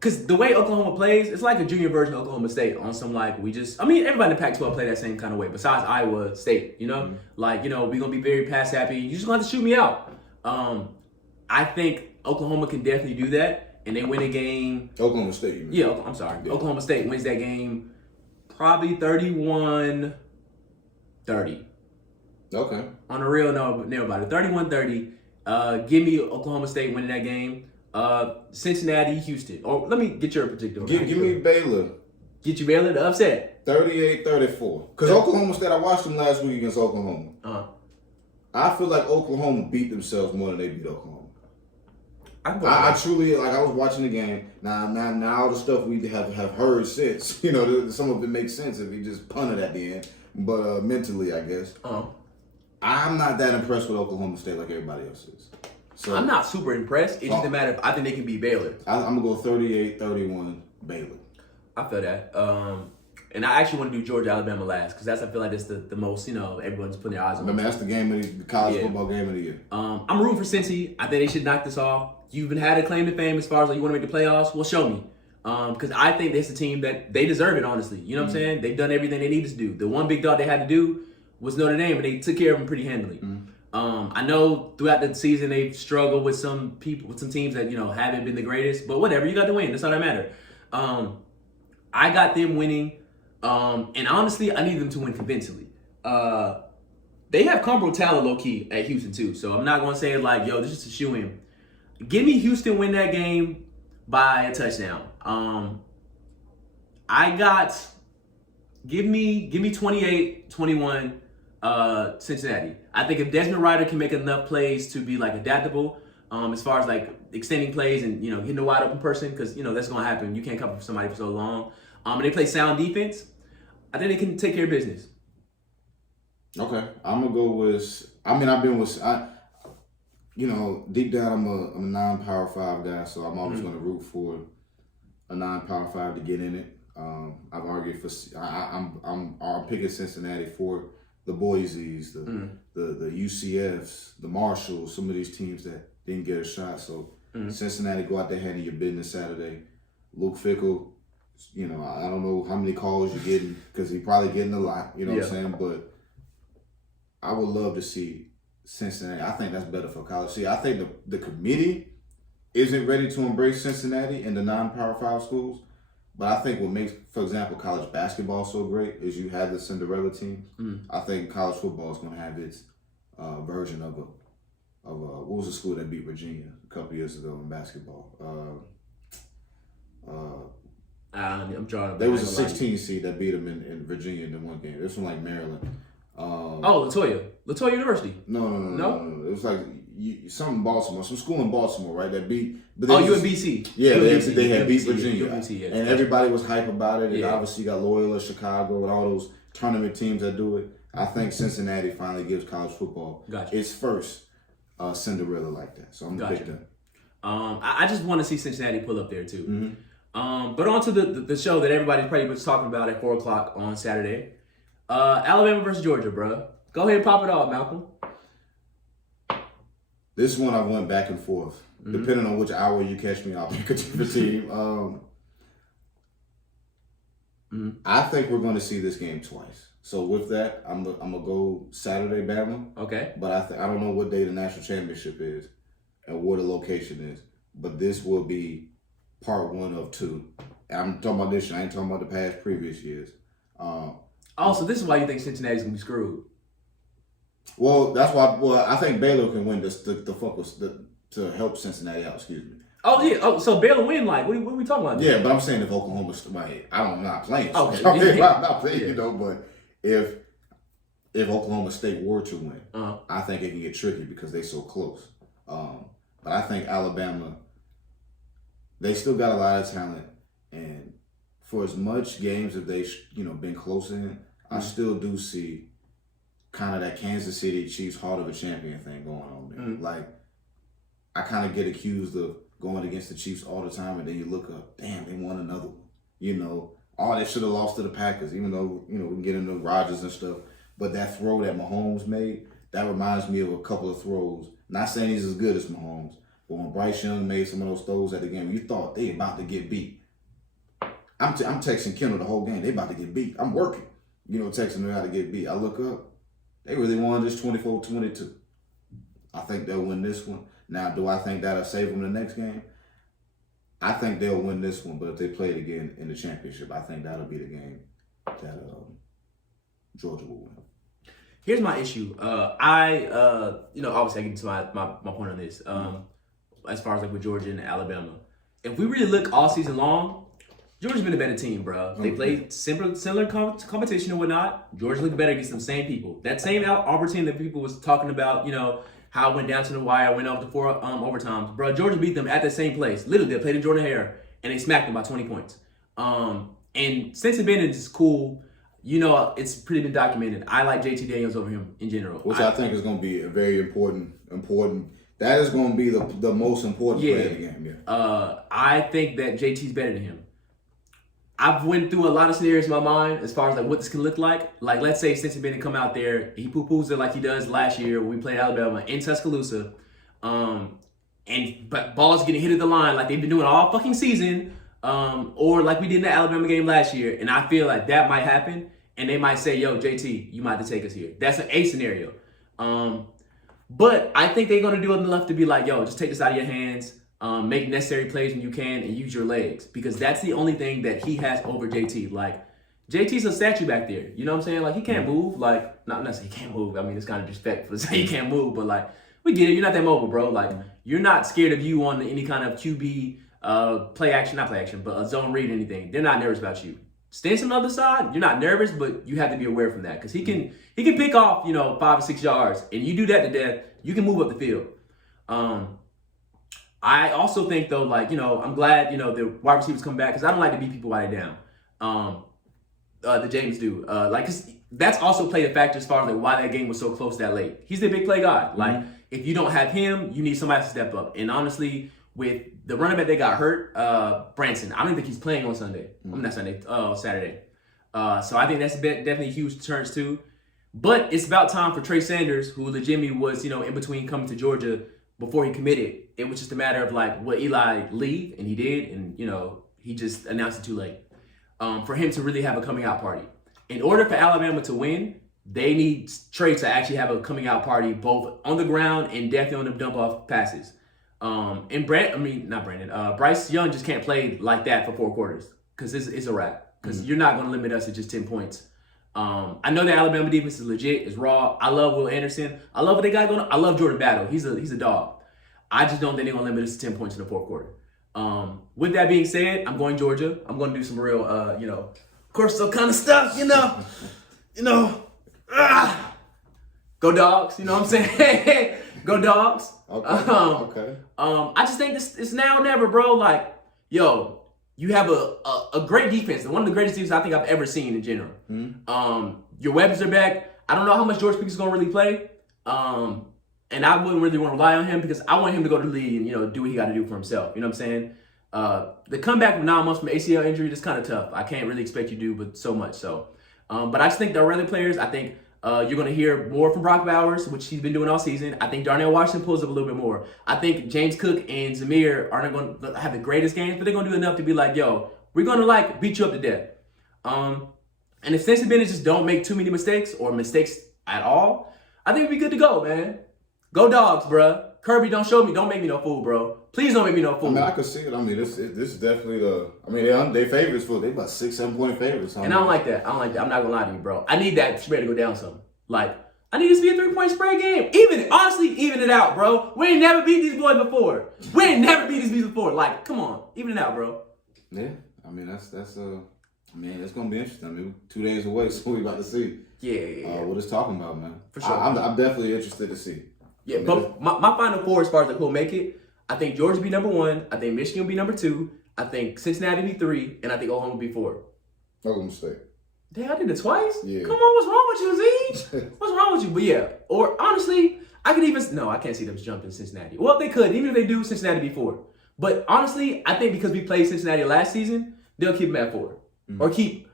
because the way Oklahoma plays, it's like a junior version of Oklahoma State on some everybody in the Pac-12 play that same kind of way besides Iowa State, Mm-hmm. We're going to be very pass happy. You just going to shoot me out. I think Oklahoma can definitely do that and they win a game. Oklahoma State, you mean? Yeah, I'm sorry. Yeah. Oklahoma State wins that game probably 31-30. Okay. On a real nail about it. 31-30. Give me Oklahoma State winning that game. Cincinnati, Houston. Or let me get your particular. Give me Baylor. Get you Baylor to upset. 38-34. Because Oklahoma State, I watched them last week against Oklahoma. I feel like Oklahoma beat themselves more than they beat Oklahoma. I truly, I was watching the game. Now the stuff we have heard since, some of it makes sense if you just punted at the end. But mentally, I guess. I'm not that impressed with Oklahoma State like everybody else is. So I'm not super impressed. It's just a matter of I think they can beat Baylor. I'm going to go 38-31 Baylor. I feel that. And I actually want to do Georgia-Alabama last because I feel like that's the most, everyone's putting their eyes on. That's the game of the college football game of the year. I'm rooting for Cincy. I think they should knock this off. You've had a claim to fame as far as you want to make the playoffs. Well, show me. Because I think that's a team that they deserve it, honestly. You know what I'm saying? They've done everything they needed to do. The one big dog they had to do was Notre Dame, and they took care of them pretty handily. I know throughout the season they've struggled with some teams that haven't been the greatest, but whatever, you got to win. That's all that matters. I got them winning, and honestly, I need them to win convincingly. They have comparable talent low key at Houston too, so I'm not gonna say this is a shoe-in. Give me Houston win that game by a touchdown. Give me 28-21. Cincinnati. I think if Desmond Ryder can make enough plays to be adaptable, as far as extending plays and hitting a wide open person, because that's gonna happen. You can't cover for somebody for so long. And they play sound defense. I think they can take care of business. Okay, I'm gonna go with. Deep down I'm a non-Power 5 guy, so I'm always gonna root for a non-Power 5 to get in it. I've argued for. I'm picking Cincinnati for the Boise's, the UCFs, the Marshalls, some of these teams that didn't get a shot. So Cincinnati, go out there, handle your business Saturday. Luke Fickell, I don't know how many calls you're getting because he's probably getting a lot. You know what I'm saying? But I would love to see Cincinnati. I think that's better for college. See, I think the committee isn't ready to embrace Cincinnati and the non-Power 5 schools. But I think what makes, for example, college basketball so great is you have the Cinderella teams. I think college football is going to have its version of what was the school that beat Virginia a couple years ago in basketball? I'm trying to. There was a 16 seed that beat them in Virginia in the one game. It was from Maryland. Latoya University. No. It was some Baltimore, some school in Baltimore, right? That beat. UMBC. Yeah, they had beat Virginia, UMBC, and everybody was hype about it. And obviously, you got Loyola, Chicago, and all those tournament teams that do it. I think Cincinnati finally gives college football its first Cinderella like that. So I'm gonna pick them. I just want to see Cincinnati pull up there too. But on to the show that everybody's probably been talking about at 4:00 on Saturday. Alabama versus Georgia, bro. Go ahead and pop it off, Malcolm. This one I went back and forth. Depending on which hour you catch me, I'll pick a different team. I think we're going to see this game twice. So with that, I'm gonna go Saturday, Bama. Okay. But I don't know what day the national championship is and where the location is. But this will be part 1 of 2. I'm talking about this year. I ain't talking about the past previous years. So this is why you think Cincinnati's gonna be screwed. Well, that's why. Well, I think Baylor can win to help Cincinnati out. Excuse me. Oh yeah. Oh, so Baylor win? Like, what are we talking about? Yeah, but I'm saying if Oklahoma's, I'm not playing. Okay. I'm not playing. You know, but if Oklahoma State were to win, I think it can get tricky because they're so close. But I think Alabama, they still got a lot of talent, and for as much games that they been close in, I still do see kind of that Kansas City Chiefs heart of a champion thing going on there. Like, I kind of get accused of going against the Chiefs all the time, and then you look up, damn, they won another one. They should have lost to the Packers, even though, we can get into Rodgers and stuff. But that throw that Mahomes made, that reminds me of a couple of throws. Not saying he's as good as Mahomes, but when Bryce Young made some of those throws at the game, you thought they about to get beat. I'm texting Kendall the whole game, they about to get beat. I'm working, texting them how to get beat. I look up, they really won this 24-22. I think they'll win this one. Now, do I think that'll save them the next game? I think they'll win this one, but if they play it again in the championship, I think that'll be the game that Georgia will win. Here's my issue. Obviously I get to my point on this. As far as like with Georgia and Alabama, if we really look all season long, Georgia's been a better team, bro. They played similar competition and whatnot. Georgia looked better against them same people. That same Auburn team that people was talking about, how it went down to the wire, went up to 4 overtimes. Bro, Georgia beat them at the same place. Literally, they played in Jordan-Hare, and they smacked them by 20 points. And Stetson Bennett is cool. It's pretty been documented. I like JT Daniels over him in general. Which I think is going to be a very important. That is going to be the most important play of the game. Yeah. I think that JT's better than him. I've went through a lot of scenarios in my mind as far as like what this can look like. Like, let's say Stetson Bennett come out there, he poo-poos it like he does last year when we played Alabama in Tuscaloosa, but balls getting hit at the line like they've been doing all fucking season, or like we did in the Alabama game last year. And I feel like that might happen, and they might say, "Yo, JT, you might have to take us here." That's an A scenario. But I think they're gonna do enough to be like, "Yo, just take this out of your hands." Make necessary plays when you can and use your legs, because that's the only thing that he has over JT. Like, JT's a statue back there. You know what I'm saying? Like, he can't move. Like, not saying he can't move. I mean, it's kind of disrespectful to say he can't move, but like, we get it. You're not that mobile, bro. Like, you're not scared of you on any kind of QB not play action, but a zone read or anything. They're not nervous about you. Stance on the other side, you're not nervous, but you have to be aware from that, because he can pick off 5 or 6 yards, and you do that to death, you can move up the field. I also think, though, like, I'm glad, the wide receivers come back, because I don't like to beat people while they're down. The James do. Cause that's also played a factor as far as like why that game was so close that late. He's the big play guy. Like, if you don't have him, you need somebody to step up. And honestly, with the running back that got hurt, Branson, I don't think he's playing on Saturday. So I think that's definitely a huge deterrence too. But it's about time for Trey Sanders, who legitimately was, in between coming to Georgia before he committed. It was just a matter of like, will Eli leave? And he did. And, he just announced it too late. For him to really have a coming out party. In order for Alabama to win, they need Trey to actually have a coming out party, both on the ground and definitely on the dump off passes. Bryce Young just can't play like that for 4 quarters, because it's a wrap. Because you're not going to limit us to just 10 points. I know the Alabama defense is legit, it's raw. I love Will Anderson. I love what they got going on. I love Jordan Battle. He's a dog. I just don't think they're going to limit us to 10 points in the 4th quarter. With that being said, I'm going Georgia. I'm going to do some real, Corso kind of stuff, Go Dogs, you know what I'm saying? Go Dogs. Okay. I just think it's now or never, bro. Like, yo, you have a great defense, one of the greatest defenses I think I've ever seen in general. Your weapons are back. I don't know how much George Pickens is going to really play. And I wouldn't really want to rely on him, because I want him to go to the league and, do what he got to do for himself. You know what I'm saying? The comeback from 9 months from ACL injury is kind of tough. I can't really expect you to do but so much. So, but I just think the other players, I think you're going to hear more from Brock Bowers, which he's been doing all season. I think Darnell Washington pulls up a little bit more. I think James Cook and Zamir aren't going to have the greatest games, but they're going to do enough to be like, yo, we're going to beat you up to death. And if Stetson Bennett just don't make too many mistakes or mistakes at all, I think we'd be good to go, man. Go Dogs, bruh. Kirby, don't make me no fool, bro. Please don't make me no fool. I mean, I can see it. I mean, this is definitely they favorites for, they about 6-7 point favorites. And I don't like that. I'm not gonna lie to you, bro. I need that spread to go down some. Like, I need this to be a 3-point spread game. Even it out, bro. We ain't never beat these boys before. Like, come on, even it out, bro. Yeah, I mean that's it's gonna be interesting. I mean, 2 days away, so we about to see. Yeah. What it's talking about, man. For sure. I'm definitely interested to see. Yeah, but my final four as far as like who'll make it, I think Georgia will be number 1. I think Michigan will be number 2. I think Cincinnati will be 3, and I think Oklahoma will be 4. Oklahoma State. Damn, I did it twice? Yeah. Come on, what's wrong with you, Z? What's wrong with you? But yeah, or honestly, I can't see them jumping Cincinnati. Well, they could. Even if they do, Cincinnati be 4. But honestly, I think because we played Cincinnati last season, they'll keep them at 4. Mm-hmm. Or keep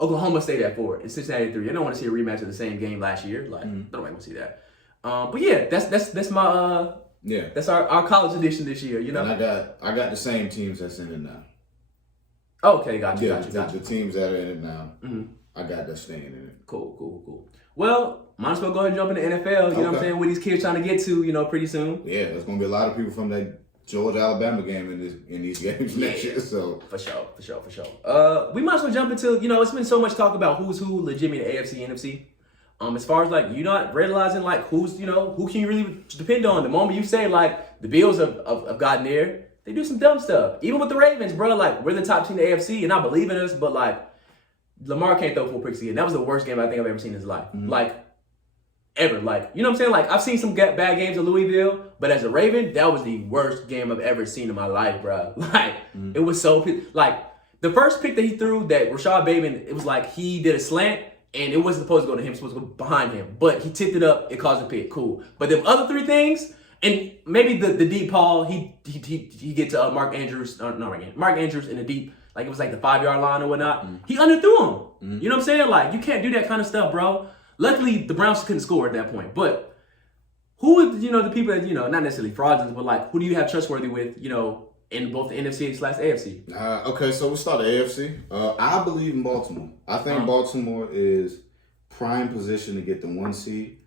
Oklahoma State at 4 and Cincinnati at 3. I don't want to see a rematch of the same game last year. Like, nobody want to see that. But yeah, that's my that's our college edition this year, you know. And I got the same teams that's in it now. Okay, got you. The teams that are in it now, I got that staying in it. Cool. Well, might as well go ahead and jump into NFL. You know what I'm saying? Where these kids trying to get to, you know, pretty soon. Yeah, there's gonna be a lot of people from that Georgia-Alabama game in these games next year. So for sure. We might as well jump into, you know, it's been so much talk about who's who legitimate AFC, NFC. As far as like you're not realizing like who's, you know, who can you really depend on. The moment you say like the Bills have gotten there, they do some dumb stuff. Even with the Ravens, bro, like we're the top team in the AFC, and I believe in us, but like Lamar can't throw 4 picks again. That was the worst game I think I've ever seen in his life. Like ever. Like, you know what I'm saying? Like I've seen some bad games at Louisville, but as a Raven, that was the worst game I've ever seen in my life, bro. Like it was so like the first pick that he threw, that Rashad Bateman, it was like he did a slant. And it wasn't supposed to go to him, it was supposed to go behind him. But he tipped it up, it caused a pick. Cool. But them other 3 things, and maybe the deep ball, he get to Mark Andrews in the deep, like it was like the 5-yard line or whatnot. He underthrew him. You know what I'm saying? Like, you can't do that kind of stuff, bro. Luckily, the Browns couldn't score at that point. But who are, you know, the people that, you know, not necessarily fraudulent, but like, who do you have trustworthy with, you know, in both the NFC/AFC? Okay, so we'll start the AFC. I believe in Baltimore. I think Baltimore is prime position to get the 1 seed.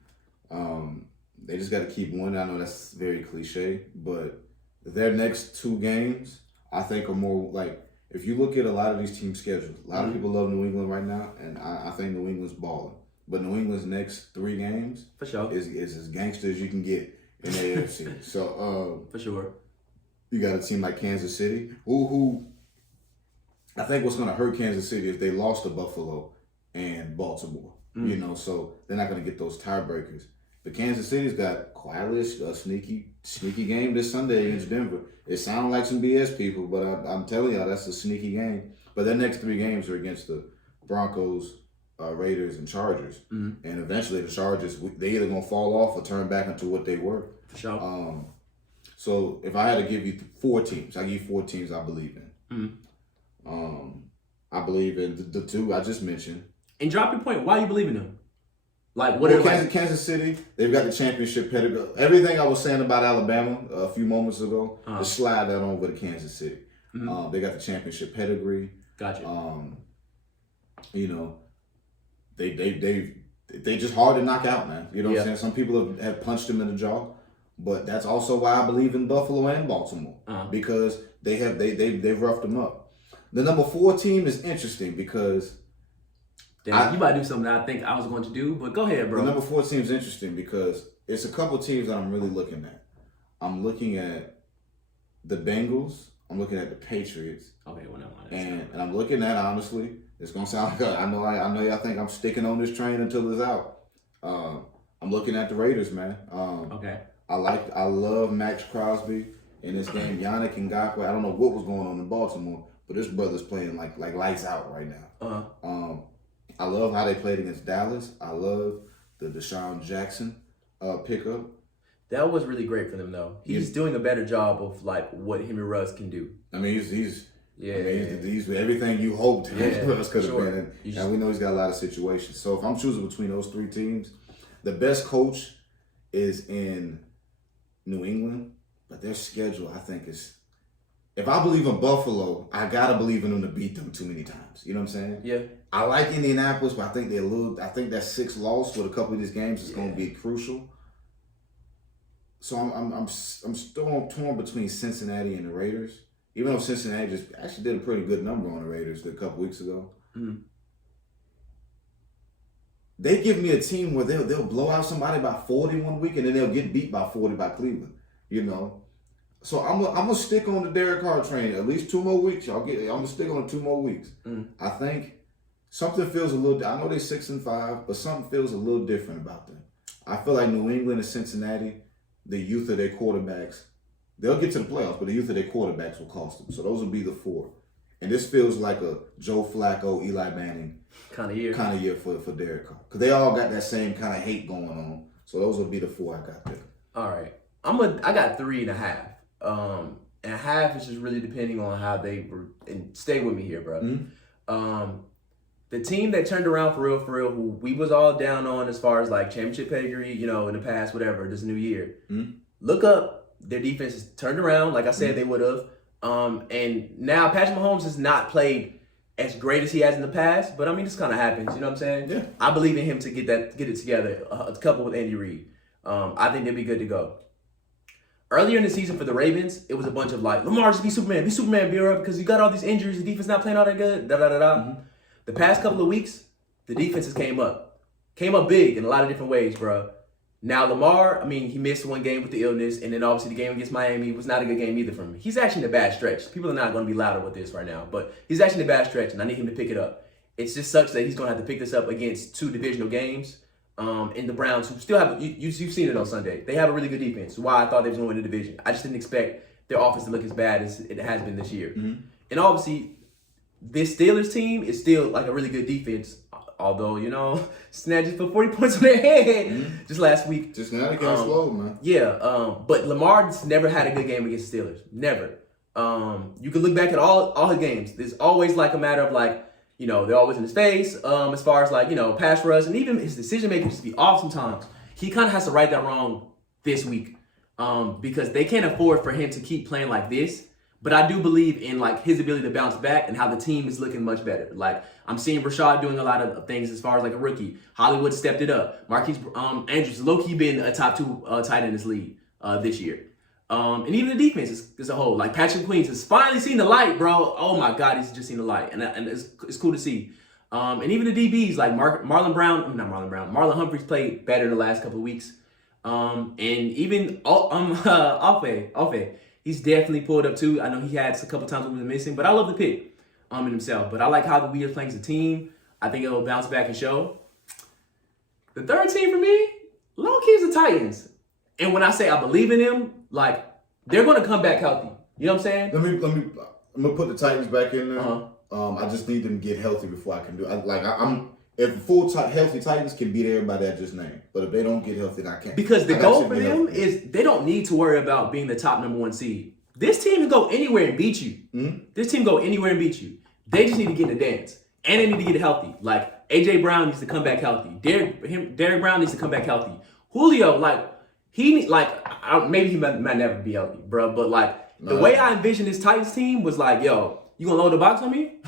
They just got to keep winning. I know that's very cliche, but their next 2 games, I think, are more like, if you look at a lot of these team schedules, a lot of people love New England right now, and I think New England's balling. But New England's next 3 games for sure is as gangster as you can get in the AFC. So for sure. You got a team like Kansas City, who I think what's going to hurt Kansas City is they lost to Buffalo and Baltimore. You know, so they're not going to get those tiebreakers. But Kansas City's got quietly a sneaky game this Sunday against Denver. It sounds like some BS, people, but I'm telling y'all that's a sneaky game. But their next 3 games are against the Broncos, Raiders, and Chargers. And eventually the Chargers, they either going to fall off or turn back into what they were. For sure. So if I had to give you 4 teams, I give you 4 teams I believe in. I believe in the 2 I just mentioned. And drop your point. Why you believe in them? Like what? Kansas City, they've got the championship pedigree. Everything I was saying about Alabama a few moments ago, just slide that over to Kansas City. They got the championship pedigree. Gotcha. You know, they just hard to knock out, man. You know what I'm saying? Some people have punched them in the jaw. But that's also why I believe in Buffalo and Baltimore, because they've roughed them up. The number 4 team is interesting because you might do something that I think I was going to do, but go ahead, bro. The number 4 team is interesting because it's a couple teams that I'm really looking at. I'm looking at the Bengals. I'm looking at the Patriots. Okay, well, and I'm looking at, honestly, it's gonna sound like I know y'all think I'm sticking on this train until it's out. I'm looking at the Raiders, man. Okay. I love Max Crosby in this game. Yannick Ngakoue. I don't know what was going on in Baltimore, but this brother's playing like lights out right now. I love how they played against Dallas. I love the Deshaun Jackson pickup. That was really great for them, though. He's doing a better job of like what him and Russ can do. I mean, he's everything you hoped Russ could have been. And we know he's got a lot of situations. So if I'm choosing between those 3 teams, the best coach is in New England, but their schedule, I think, is if I believe in Buffalo, I gotta believe in them to beat them too many times. You know what I'm saying? Yeah. I like Indianapolis, but I think I think that 6th loss with a couple of these games is going to be crucial. So I'm still torn between Cincinnati and the Raiders. Even though Cincinnati just actually did a pretty good number on the Raiders a couple weeks ago. Mm-hmm. They give me a team where they'll blow out somebody by 40 one week and then they'll get beat by 40 by Cleveland. You know. So I'm gonna stick on the Derek Carr train at least 2 more weeks. I'm gonna stick on it 2 more weeks. I think something feels a little. I know they're 6-5, but something feels a little different about them. I feel like New England and Cincinnati, the youth of their quarterbacks, they'll get to the playoffs, but the youth of their quarterbacks will cost them. So those will be the 4. And this feels like a Joe Flacco, Eli Manning kind of year for Derek Carr, because they all got that same kind of hate going on. So those will be the 4 I got there. All right, I got 3.5. And a half is just really depending on how they were. And stay with me here, bro. Mm-hmm. The team that turned around for real, who we was all down on as far as like championship pedigree, you know, in the past, whatever, this new year. Mm-hmm. Look up, their defense has turned around, like I said they would have. And now Patrick Mahomes has not played as great as he has in the past, but I mean, this kind of happens, you know what I'm saying? Yeah. I believe in him to get it together, a couple with Andy Reid. I think they'll be good to go. Earlier in the season for the Ravens, it was a bunch of like, Lamar, just be Superman, be up, because you got all these injuries, the defense not playing all that good, Mm-hmm. The past couple of weeks, the defenses came up big in a lot of different ways, bro. Now Lamar, I mean, he missed one game with the illness, and then obviously the game against Miami was not a good game either for him. He's actually in a bad stretch. People are not going to be louder with this right now, but he's actually in a bad stretch, and I need him to pick it up. It just sucks that he's going to have to pick this up against 2 divisional games. And the Browns, who still have, you've seen it on Sunday, they have a really good defense. Why I thought they was going to win the division. I just didn't expect their offense to look as bad as it has been this year. Mm-hmm. And obviously, this Steelers team is still like a really good defense. Although, you know, Snap just put 40 points on their head just last week. Just not against slow, man. Yeah, but Lamar's never had a good game against the Steelers. Never. You can look back at all his games. There's always like a matter of like, you know, they're always in his face as far as like, you know, pass rush, and even his decision making just be off sometimes. He kind of has to right that wrong this week because they can't afford for him to keep playing like this. But I do believe in like his ability to bounce back and how the team is looking much better. Like I'm seeing Rashad doing a lot of things as far as like a rookie. Hollywood stepped it up. Marquise Andrews low-key been a top 2 tight end in this league this year. And even the defense as a whole. Like Patrick Queens has finally seen the light, bro. Oh my God, he's just seen the light. And it's cool to see. And even the DBs like Marlon Humphreys played better in the last couple of weeks. And even Alfe, he's definitely pulled up too. I know he had a couple times when he was missing, but I love the pick in himself. But I like how the Wheels playing as a team. I think it'll bounce back and show. The third team for me, low-key is the Titans. And when I say I believe in them, like they're going to come back healthy. You know what I'm saying? I'm gonna put the Titans back in there. I just need them to get healthy before I can do it. If full healthy Titans can beat everybody I just named, but if they don't get healthy, then I can't. Because the goal for them is they don't need to worry about being the top number 1 seed. This team can go anywhere and beat you. Mm-hmm. This team go anywhere and beat you. They just need to get in the dance, and they need to get healthy. Like AJ Brown needs to come back healthy. Derek Brown needs to come back healthy. Julio, maybe he might never be healthy, bro. But like the way I envisioned this Titans team was like, yo, you gonna load the box on me?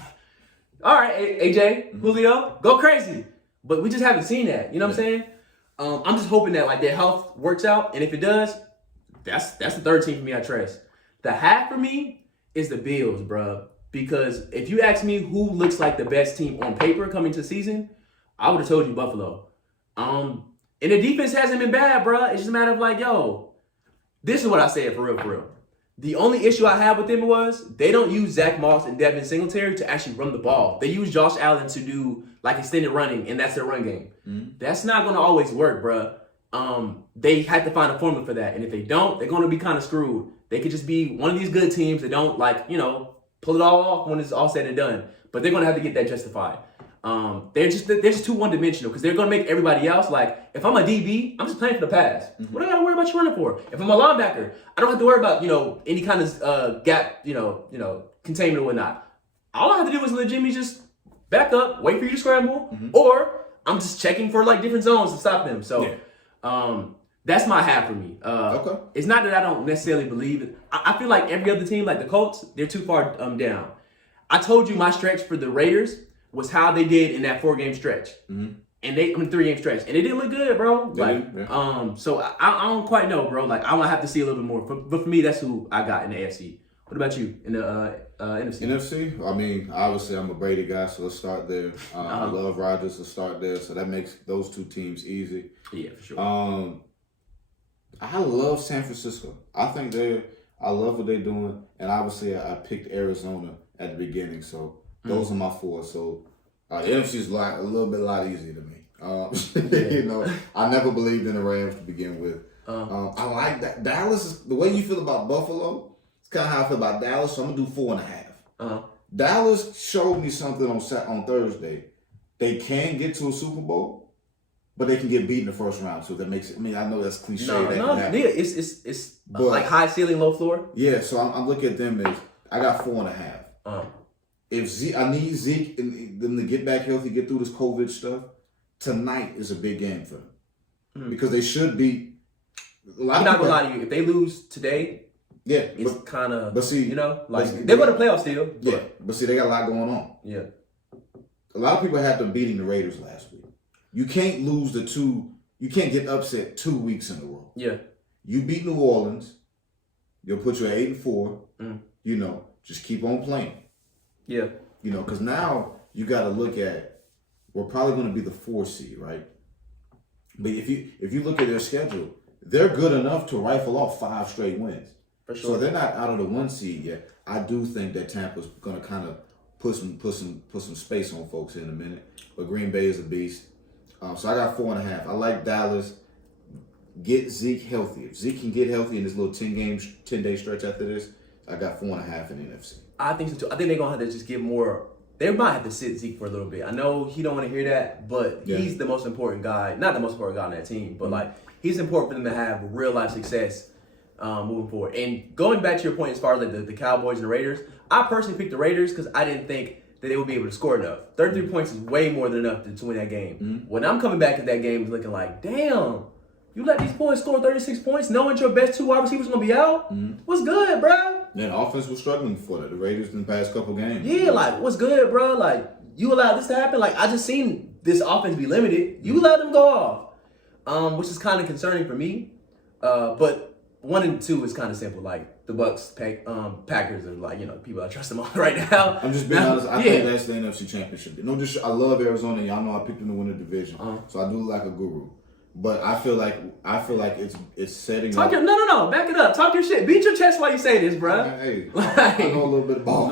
All right, AJ, Julio, go crazy. But we just haven't seen that. You know what I'm saying? I'm just hoping that like their health works out, and if it does, that's the third team for me I trust. The half for me is the Bills, bro. Because if you ask me who looks like the best team on paper coming to the season, I would have told you Buffalo. And the defense hasn't been bad, bro. It's just a matter of like, yo, this is what I said for real. The only issue I have with them was they don't use Zach Moss and Devin Singletary to actually run the ball. They use Josh Allen to do like extended running, and that's their run game. Mm-hmm. That's not going to always work, bro. They have to find a formula for that, and if they don't, they're going to be kind of screwed. They could just be one of these good teams that don't pull it all off when it's all said and done. But they're going to have to get that justified. They're just too one-dimensional because they're going to make everybody else like, if I'm a DB, I'm just playing for the pass. Mm-hmm. What do I got to worry about you running for? If I'm a linebacker, I don't have to worry about, any kind of gap, containment or whatnot. All I have to do is let Jimmy just back up, wait for you to scramble, or I'm just checking for like different zones to stop them. So That's my half for me. Okay. It's not that I don't necessarily believe it. I feel like every other team, like the Colts, they're too far down. I told you my stretch for the Raiders was how they did in that 4-game stretch. Mm-hmm. And 3-game stretch. And it didn't look good, bro. So I don't quite know, bro. Like, I'm going to have to see a little bit more. But for me, that's who I got in the AFC. What about you in the NFC? NFC? I mean, obviously, I'm a Brady guy, so let's start there. I love Rodgers, let's start there. So that makes those two teams easy. Yeah, for sure. I love San Francisco. I love what they're doing. And obviously, I picked Arizona at the beginning. So those are my 4. So the NFC is a lot easier to me. You know, I never believed in the Rams to begin with. I like that. Dallas, the way you feel about Buffalo, it's kind of how I feel about Dallas. So I'm going to do 4.5. Dallas showed me something on Thursday. They can get to a Super Bowl. But they can get beat in the first round, so that makes it. I mean, I know that's cliche. It's like high ceiling, low floor. Yeah, so I'm looking at them as I got 4.5. If I need Zeke and them to get back healthy, get through this COVID stuff, tonight is a big game for them because they should be. I'm not gonna lie to you. If they lose today, it's kind of. But see, they're going to playoffs still. Yeah, but see, they got a lot going on. Yeah, a lot of people had them beating the Raiders last week. You can't lose you can't get upset 2 weeks in a row. Yeah. You beat New Orleans, they'll put you at 8-4. You know, just keep on playing. Yeah. You know, because now you got to look at, we're probably going to be the 4 seed, right? But if you look at their schedule, they're good enough to rifle off 5 straight wins. For sure. So they're not out of the 1 seed yet. I do think that Tampa's going to kind of put some space on folks in a minute. But Green Bay is a beast. So I got 4.5. I like Dallas. Get Zeke healthy. If Zeke can get healthy in this little 10-day stretch after this, I got 4.5 in the NFC. I think so too. I think they're gonna have to just give more. They might have to sit Zeke for a little bit. I know he don't want to hear that, but he's the most important guy. Not the most important guy on that team, but like he's important for them to have real life success moving forward. And going back to your point as far as like the Cowboys and the Raiders, I personally picked the Raiders because I didn't think that they would be able to score enough. 33 points is way more than enough to win that game. When I'm coming back to that game looking like, damn, you let these boys score 36 points knowing your best 2 wide receivers going to be out? What's good, bro? Yeah, the offense was struggling for that. The Raiders in the past couple games. Yeah, like, what's good, bro? Like, you allowed this to happen? Like, I just seen this offense be limited. You let them go off, which is kind of concerning for me. But 1 and 2 is kind of simple. Like, the Bucks, Packers, and like people I trust them on right now. I'm just being honest. I think that's the NFC Championship. No, I love Arizona. Y'all know I picked them to win the division, so I do like a guru. But I feel like it's setting up. No. Back it up. Talk your shit. Beat your chest while you say this, bro. Hey, I know a little bit of ball,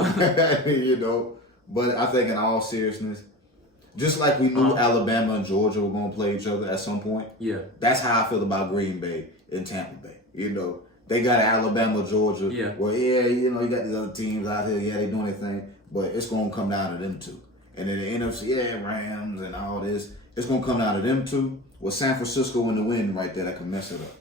But I think in all seriousness, just like we knew Alabama and Georgia were going to play each other at some point. Yeah. That's how I feel about Green Bay and Tampa Bay. They got Alabama, Georgia. Yeah. Well, you got these other teams out here. Yeah, they doing their thing. But it's going to come down to them two. And then the NFC, Rams and all this. It's going to come down to them two. With San Francisco in the win right there, that can mess it up.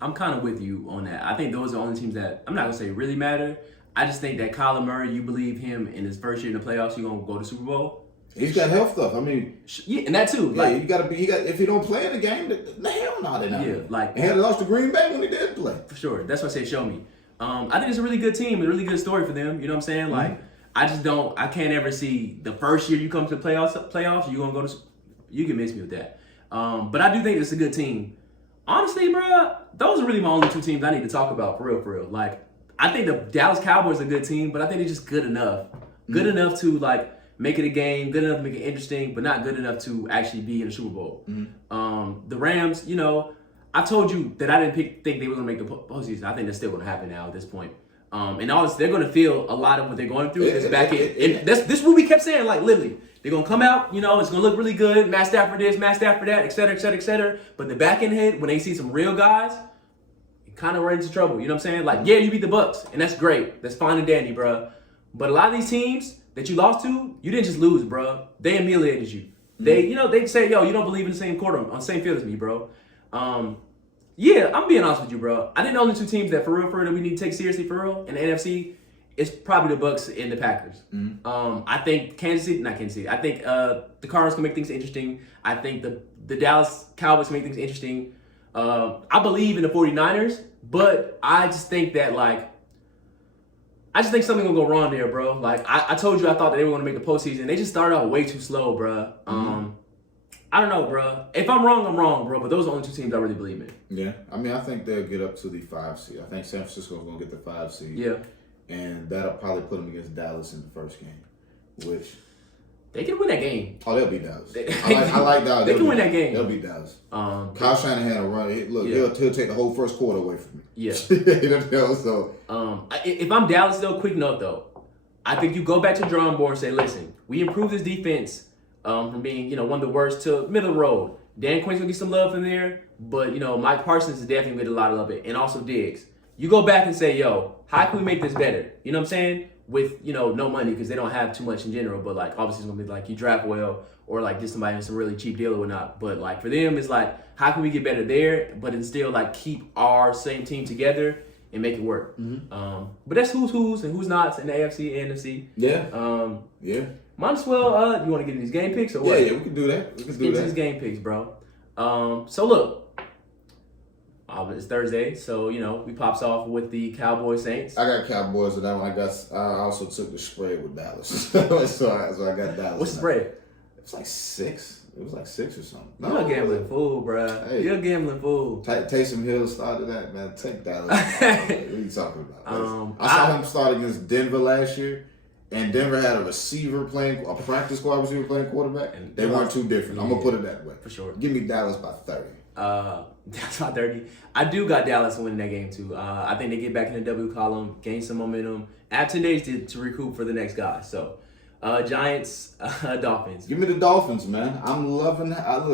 I'm kind of with you on that. I think those are the only teams that, I'm not going to say really matter. I just think that Kyler Murray, you believe him in his first year in the playoffs, he's going to go to Super Bowl. He's got health stuff. I mean, yeah, and that too. Yeah, you got to be. If he don't play in the game, the hell no, they're not. Yeah, like and he had lost to Green Bay when he did play. For sure, that's what I say. Show me. I think it's a really good team, a really good story for them. You know what I'm saying? Like, I can't ever see the first year you come to the playoffs, you're gonna go to. You can miss me with that. But I do think it's a good team. Honestly, bro, those are really my only 2 teams I need to talk about for real. Like, I think the Dallas Cowboys are a good team, but I think they're just good enough. Good enough to like. Make it a game, good enough to make it interesting, but not good enough to actually be in the Super Bowl. The Rams, I told you that I didn't think they were going to make the postseason. I think that's still going to happen now at this point. And all this, they're going to feel a lot of what they're going through is back in. And this is what we kept saying, like literally. They're going to come out, it's going to look really good. Matt Stafford this, Matt Stafford that, et cetera, et cetera, et cetera. But the back end hit, when they see some real guys, you kind of run into trouble. You know what I'm saying? Like, yeah, you beat the Bucks, and that's great. That's fine and dandy, bro. But a lot of these teams that you lost to, you didn't just lose, bro. They humiliated you. They say, yo, you don't believe in the same court on the same field as me, bro. Yeah, I'm being honest with you, bro. I think the only 2 teams that for real that we need to take seriously for real in the NFC is probably the Bucks and the Packers. I think I think the Cardinals can make things interesting. I think the Dallas Cowboys can make things interesting. I believe in the 49ers, but I just think that something gonna go wrong there, bro. Like I told you, I thought that they were gonna make the postseason. They just started out way too slow, bro. I don't know, bro. If I'm wrong, I'm wrong, bro. But those are the only 2 teams I really believe in. Yeah, I mean, I think they'll get up to the 5 seed. I think San Francisco's gonna get the 5 seed. Yeah, and that'll probably put them against Dallas in the first game, which they can win that game. Oh, they'll beat Dallas. I like Dallas. They can win that game. They'll beat Dallas. Kyle Shanahan will run it. Look, he'll take the whole first quarter away from me. Yeah. So, if I'm Dallas, though, quick note, though. I think you go back to the drawing board and say, listen, we improved this defense from being, one of the worst to middle of the road. Dan Quinn's going to get some love from there, but, Mike Parsons is definitely going to get a lot of love, and also Diggs. You go back and say, yo, how can we make this better? You know what I'm saying? With, no money because they don't have too much in general, but, obviously it's going to be, you draft well or, get somebody on some really cheap deal or whatnot. But, for them, it's, how can we get better there, but then still, keep our same team together and make it work. Mm-hmm. But that's who's and who's nots in the AFC and NFC. Yeah. Yeah. Might as well, you want to get in these game picks or what? Yeah, we can do that. Let's get into these game picks, bro. So, look. It's Thursday, so, we pops off with the Cowboys Saints. I got Cowboys, and I also took the spread with Dallas. so I got Dallas. What's the spread? It was 6. It was 6 or something. You're a gambling fool, bro. Hey, you're a gambling fool. Taysom Hill started that, man. Take Dallas. What are you talking about? I saw him start against Denver last year, and Denver had a practice squad receiver playing quarterback, and they weren't too different. I'm going to put it that way. For sure. Give me Dallas by 30. That's not 30. I do got Dallas winning that game, too. I think they get back in the W column, gain some momentum. Have 10 days to recoup for the next guy. So, Giants, Dolphins. Give me the Dolphins, man. I'm loving that.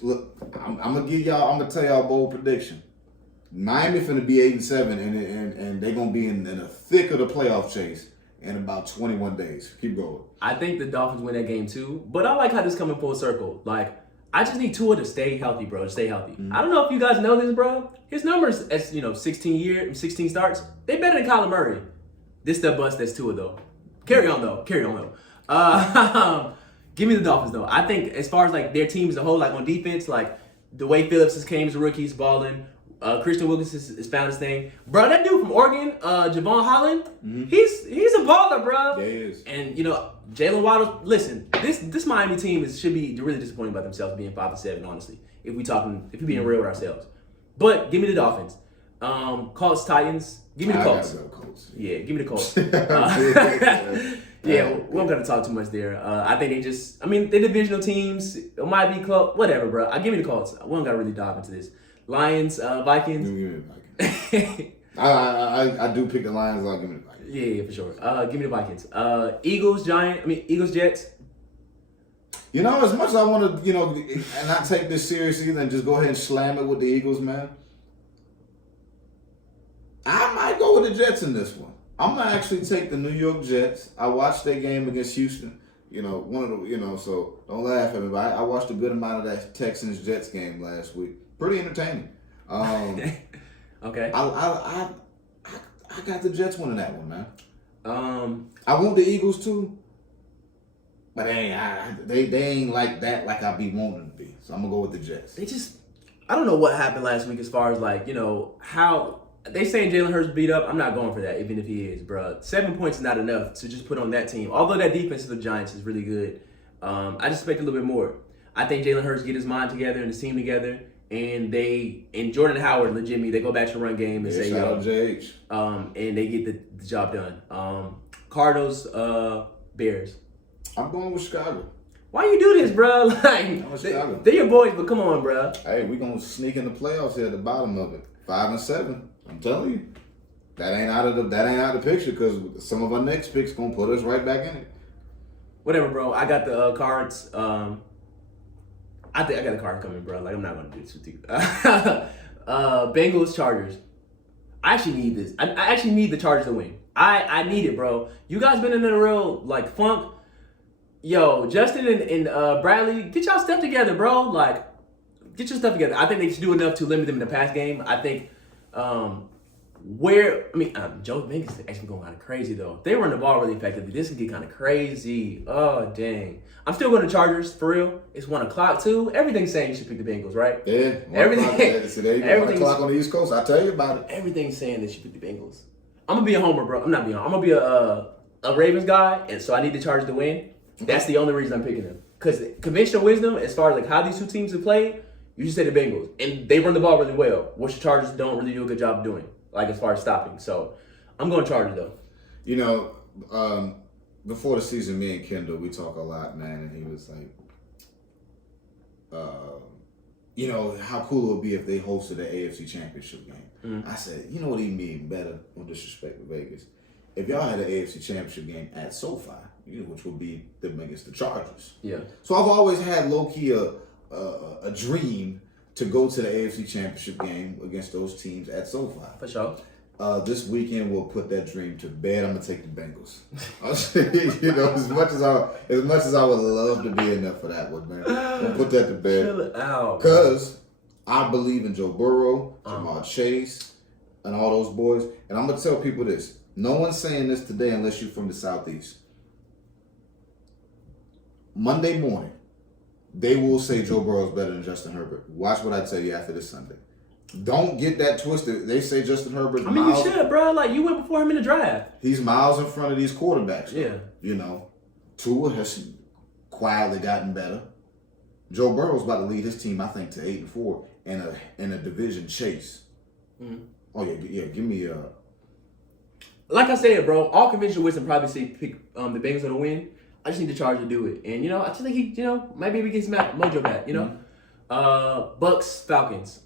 Look, I'm gonna tell y'all a bold prediction. Miami finna be 8-7, and they're gonna be in the thick of the playoff chase in about 21 days. Keep going. I think the Dolphins win that game too, but I like how this coming full circle. I just need Tua to stay healthy, bro. To stay healthy. Mm-hmm. I don't know if you guys know this, bro. His numbers as 16 starts, they better than Kyler Murray. This the bust that's Tua though. Carry on though. Give me the Dolphins though. I think as far as their team as a whole, on defense, the way Phillips has came as a rookie, he's balling. Christian Wilkins has found his thing. Bro, that dude from Oregon, Javon Holland, he's a baller, bro. Yeah, he is. And, Jalen Waddle, listen, this Miami team should be really disappointed about themselves being 5-7, honestly, if we're being real with ourselves. But give me the Dolphins. Colts, Titans, give me the Colts. I gotta go Colts. Yeah, give me the Colts. Yeah, we don't got to talk too much there. I think they're divisional teams. It might be close. Whatever, bro. Give me the Colts. We don't got to really dive into this. Lions, Vikings. Give me the Vikings. I do pick the Lions. I'll give me the Vikings. Yeah, for sure. Give me the Vikings. Eagles, Jets. As much as I want to, and not take this seriously, then just go ahead and slam it with the Eagles, man. I might go with the Jets in this one. I'm gonna actually take the New York Jets. I watched their game against Houston. So don't laugh at me, but I watched a good amount of that Texans-Jets game last week. Pretty entertaining. Okay. I got the Jets winning that one, man. I want the Eagles too, but they ain't like that like I be wanting them to be. So I'm gonna go with the Jets. I don't know what happened last week as far as how they saying Jalen Hurts beat up. I'm not going for that, even if he is, bro. 7 points is not enough to just put on that team. Although that defense of the Giants is really good, I just expect a little bit more. I think Jalen Hurts get his mind together and his team together. And Jordan Howard, legitimately, they go back to the run game and say, shout out JH. And they get the job done. Cardinals, Bears. I'm going with Chicago. Why you do this, bro? They're your boys, but come on, bro. Hey, we gonna sneak in the playoffs here at the bottom of it. 5-7. I'm telling you, that ain't out of the picture because some of our next picks gonna put us right back in it. Whatever, bro. I got the Cards. I think I got the Cards coming, bro. I'm not gonna do this with you. Bengals, Chargers. I actually need this. I actually need the Chargers to win. I need it, bro. You guys been in a real funk. Yo, Justin and Bradley, get y'all stuff together, bro. Get your stuff together. I think they should do enough to limit them in the pass game. I think Joe Bengals is actually going kind of crazy though. If they run the ball really effectively, this can get kind of crazy. Oh dang! I'm still going to Chargers for real. It's 1:00 too. Everything's saying you should pick the Bengals, right? Yeah. Everything. 1 o'clock on the East Coast. I'll tell you about it. Everything's saying that you should pick the Bengals. I'm gonna be a homer, bro. I'm not being. I'm gonna be a Ravens guy, and so I need the Chargers to win. That's the only reason I'm picking them. Because conventional wisdom, as far as like how these two teams have played, you should say the Bengals, and they run the ball really well, which the Chargers don't really do a good job of doing. Like as far as stopping. So I'm going Chargers though. You know, before the season, me and Kendall, we talk a lot, man, and he was like, you know, how cool it would be if they hosted the AFC Championship game. Mm-hmm. I said, you know what he mean better, no disrespect to Vegas. If y'all had an AFC Championship game at SoFi, which would be them against the Chargers. Yeah. So I've always had low-key a dream to go to the AFC Championship game against those teams at SoFi. For sure. This weekend we'll put that dream to bed. I'm gonna take the Bengals. You know, as much as I would love to be in there for that one, man, we'll put that to bed. Chill it out. Because I believe in Joe Burrow, Jamal Chase, and all those boys. And I'm gonna tell people this: no one's saying this today unless you're from the Southeast. Monday morning, they will say Joe Burrow's better than Justin Herbert. Watch what I tell you after this Sunday. Don't get that twisted. They say Justin Herbert. You should, bro. Like, you went before him in the draft. He's miles in front of these quarterbacks. Yeah. You know, Tua has quietly gotten better. Joe Burrow's about to lead his team, I think, to 8-4 in a division chase. Mm-hmm. Oh yeah. Give me a. Like I said, bro, all conventional wisdom probably say pick the Bengals to win. I just need the Chargers to do it, and I just think he, maybe we get his mojo back. Mm-hmm. Bucks, Falcons.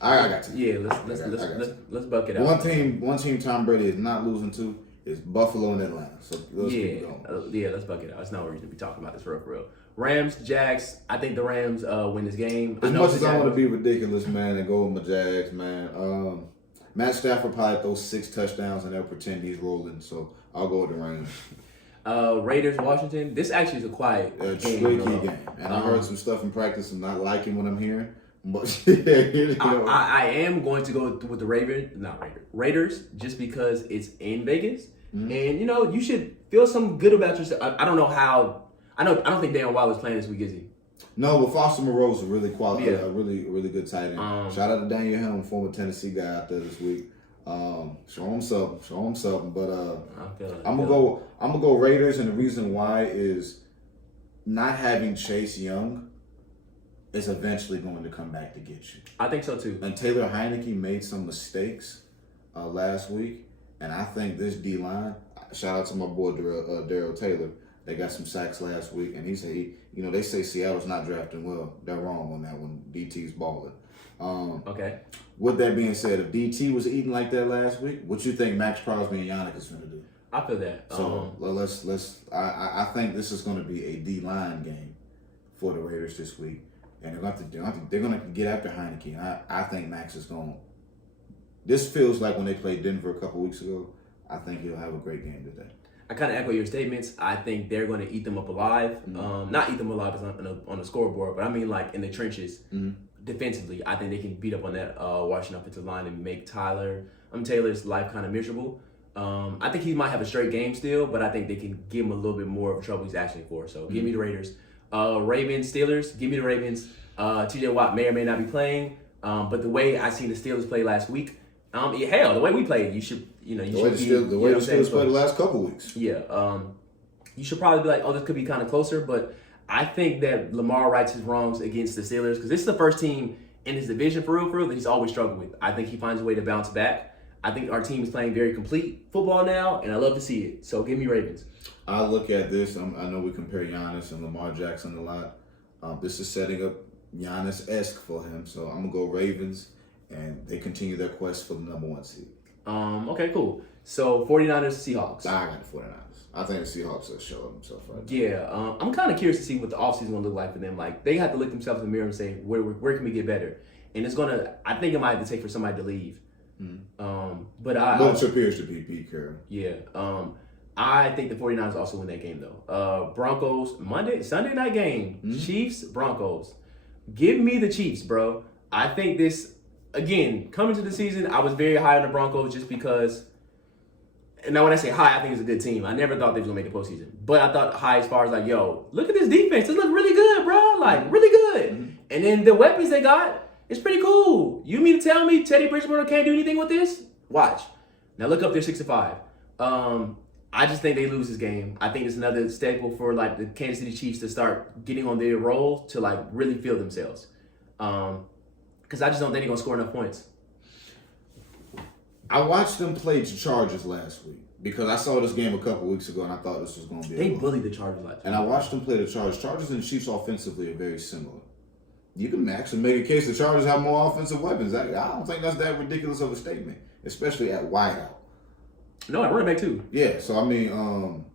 I got you. Yeah, let's buck it out. One team Tom Brady is not losing to is Buffalo and Atlanta. So let's buck it out. It's no reason to be talking about this for real. Rams, Jags. I think the Rams win this game. As much as I want to be ridiculous, man, and go with my Jags, man. Matt Stafford probably throws 6 touchdowns and they'll pretend he's rolling. So I'll go with the Rams. Raiders, Washington. This actually is a quiet game. game. And I heard some stuff in practice I'm not liking what I'm hearing. But I am going to go with the Raiders, just because it's in Vegas, and you should feel some good about yourself. I don't know how. I don't think Dan Wilder's playing this week, is he? No, but Foster Moreau's a really quality, a really good tight end. Shout out to Daniel Helm, former Tennessee guy out there this week. Show him something. But I'm gonna go Raiders, and the reason why is not having Chase Young is eventually going to come back to get you. I think so too. And Taylor Heineke made some mistakes last week, and I think this D-line, shout out to my boy Darryl Taylor, they got some sacks last week, and he said, they say Seattle's not drafting well. They're wrong on that one. DT's balling. Okay. With that being said, if DT was eating like that last week, what you think Max Crosby and Yannick is going to do? I feel that. So I think this is going to be a D-line game for the Raiders this week. And they're going to get after Heineke. And I think Max is going to. This feels like when they played Denver a couple weeks ago. I think he'll have a great game today. I kind of echo your statements. I think they're going to eat them up alive. Mm-hmm. Not eat them alive on the scoreboard, but I mean like in the trenches. Mm-hmm. Defensively, I think they can beat up on that Washington offensive line and make Taylor's life kind of miserable. I think he might have a straight game still, but I think they can give him a little bit more of trouble he's asking for. So give me the Raiders. Ravens, Steelers, give me the Ravens. TJ Watt may or may not be playing, but the way I seen the Steelers play last week, the way we played, the way the Steelers played the last couple weeks. Yeah, you should probably be like, this could be kind of closer, but I think that Lamar rights his wrongs against the Steelers because this is the first team in his division for real that he's always struggled with. I think he finds a way to bounce back. I think our team is playing very complete football now, and I love to see it. So give me Ravens. I look at this. I know we compare Giannis and Lamar Jackson a lot. This is setting up Giannis-esque for him. So I'm going to go Ravens, and they continue their quest for the number 1 seed. Okay, cool. So 49ers, Seahawks. I got the 49ers. I think the Seahawks will show themselves right now. Yeah, I'm kind of curious to see what the offseason is going to look like for them. Like, they have to look themselves in the mirror and say, where can we get better? And I think it might have to take for somebody to leave. Mm-hmm. But it appears to be Pete Carroll. Yeah. I think the 49ers also win that game, though. Broncos, Sunday night game. Mm-hmm. Chiefs, Broncos. Give me the Chiefs, bro. I think this again, coming to the season, I was very high on the Broncos just because. And now when I say high, I think it's a good team. I never thought they was gonna make the postseason, but I thought high as far as like, yo, look at this defense. It look really good, bro. Like really good. Mm-hmm. And then the weapons they got, it's pretty cool. You mean to tell me Teddy Bridgewater can't do anything with this? Watch. Now look up, they're 6-5. I just think they lose this game. I think it's another staple for like the Kansas City Chiefs to start getting on their roll to like really feel themselves. Because I just don't think they're gonna score enough points. I watched them play the Chargers last week because I saw this game a couple weeks ago and I thought this was going to be. They bullied the Chargers last week. And I watched them play the Chargers. Chargers and the Chiefs offensively are very similar. You can actually make a case the Chargers have more offensive weapons. I don't think that's that ridiculous of a statement, especially at wideout. No, at running back too. Yeah, so I mean, I'm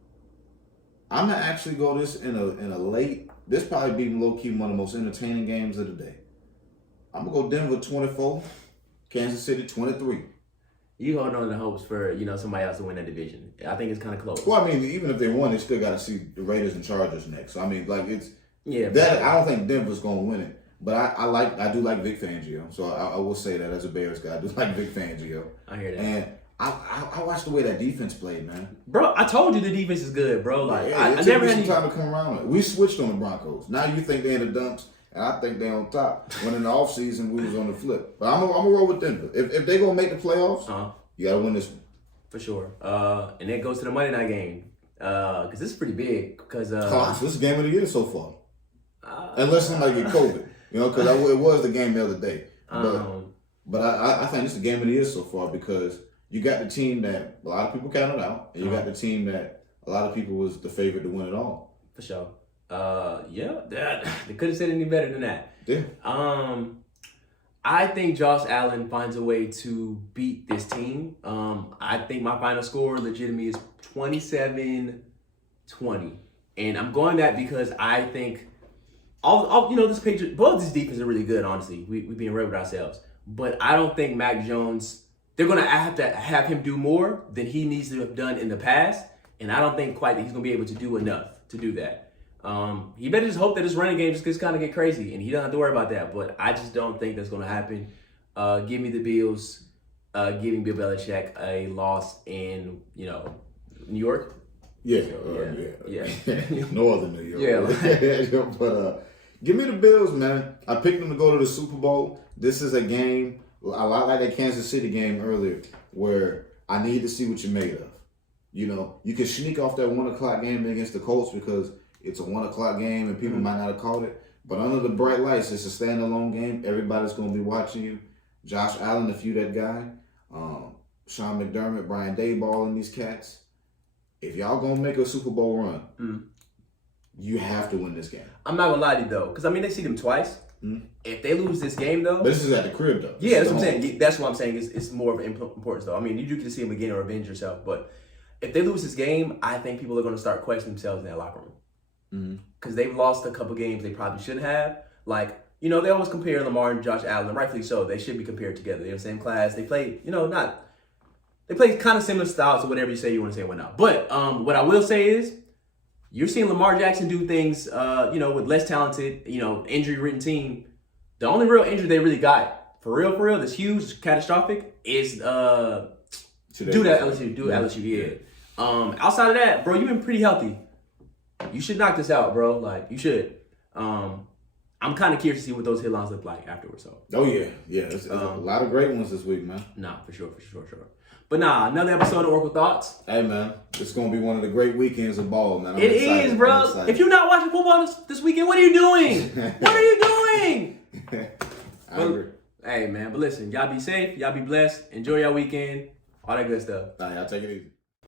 gonna actually go this in a late. This probably be low key one of the most entertaining games of the day. I'm gonna go Denver 24, Kansas City 23. You hold on to hopes for somebody else to win that division. I think it's kind of close. Well, I mean, even if they won, they still got to see the Raiders and Chargers next. So I mean, like it's that. I don't think Denver's gonna win it, but I do like Vic Fangio. So I will say that as a Bears guy, I do like Vic Fangio. I hear that. And I watched the way that defense played, man. Bro, I told you the defense is good, bro. Like I never had some time to come around. We switched on the Broncos. Now you think they're in the dumps. And I think they're on top. When in the offseason, we was on the flip. But I'm gonna roll with Denver. If they gonna make the playoffs, you gotta win this one. For sure. And that goes to the Monday night game. Because this is pretty big. Because this is game of the year so far. Unless somebody get COVID. Because it was the game the other day. But I think this is the game of the year so far because you got the team that a lot of people counted out. And you got the team that a lot of people was the favorite to win it all. For sure. They couldn't have said any better than that. Yeah. I think Josh Allen finds a way to beat this team. I think my final score legitimately is 27-20. And I'm going that because I think this Patriots, both these defenses are really good, honestly. We being real with ourselves. But I don't think Mac Jones, they're going to have to have him do more than he needs to have done in the past. And I don't think quite that he's going to be able to do enough to do that. He better just hope that his running game just kind of get crazy, and he doesn't have to worry about that. But I just don't think that's going to happen. Give me the Bills, giving Bill Belichick a loss in New York. Yeah. Northern New York. Yeah. But give me the Bills, man. I picked them to go to the Super Bowl. This is a game a lot like that Kansas City game earlier, where I need to see what you're made of. You can sneak off that 1 o'clock game against the Colts because it's a 1 o'clock game and people might not have caught it. But under the bright lights, it's a standalone game. Everybody's going to be watching you. Josh Allen, if you that guy. Sean McDermott, Brian Daboll, and these cats. If y'all going to make a Super Bowl run, you have to win this game. I'm not going to lie to you, though. Because, they see them twice. If they lose this game, though. But this is at the crib, though. Yeah, that's what I'm saying. That's what I'm saying. It's more of importance, though. You do get to see them again or avenge yourself. But if they lose this game, I think people are going to start questioning themselves in that locker room. Because they've lost a couple games they probably shouldn't have. They always compare Lamar and Josh Allen, and rightfully so. They should be compared together. They're in the same class. They play, they play kind of similar styles or whatever you want to say whatnot. But what I will say is, you're seeing Lamar Jackson do things, with less talented, injury-ridden team. The only real injury they really got, for real, that's huge, catastrophic, is dude at LSU, outside of that, bro, you've been pretty healthy. You should knock this out, bro. You should. I'm kind of curious to see what those headlines look like afterwards. So. Oh, yeah. It's a lot of great ones this week, man. Nah, for sure. But another episode of Oracle Thoughts. Hey, man, it's going to be one of the great weekends of ball, man. It is, bro. If you're not watching football this weekend, what are you doing? What are you doing? I agree. Hey, man, but listen, y'all be safe. Y'all be blessed. Enjoy your weekend. All that good stuff. All right, y'all take it easy.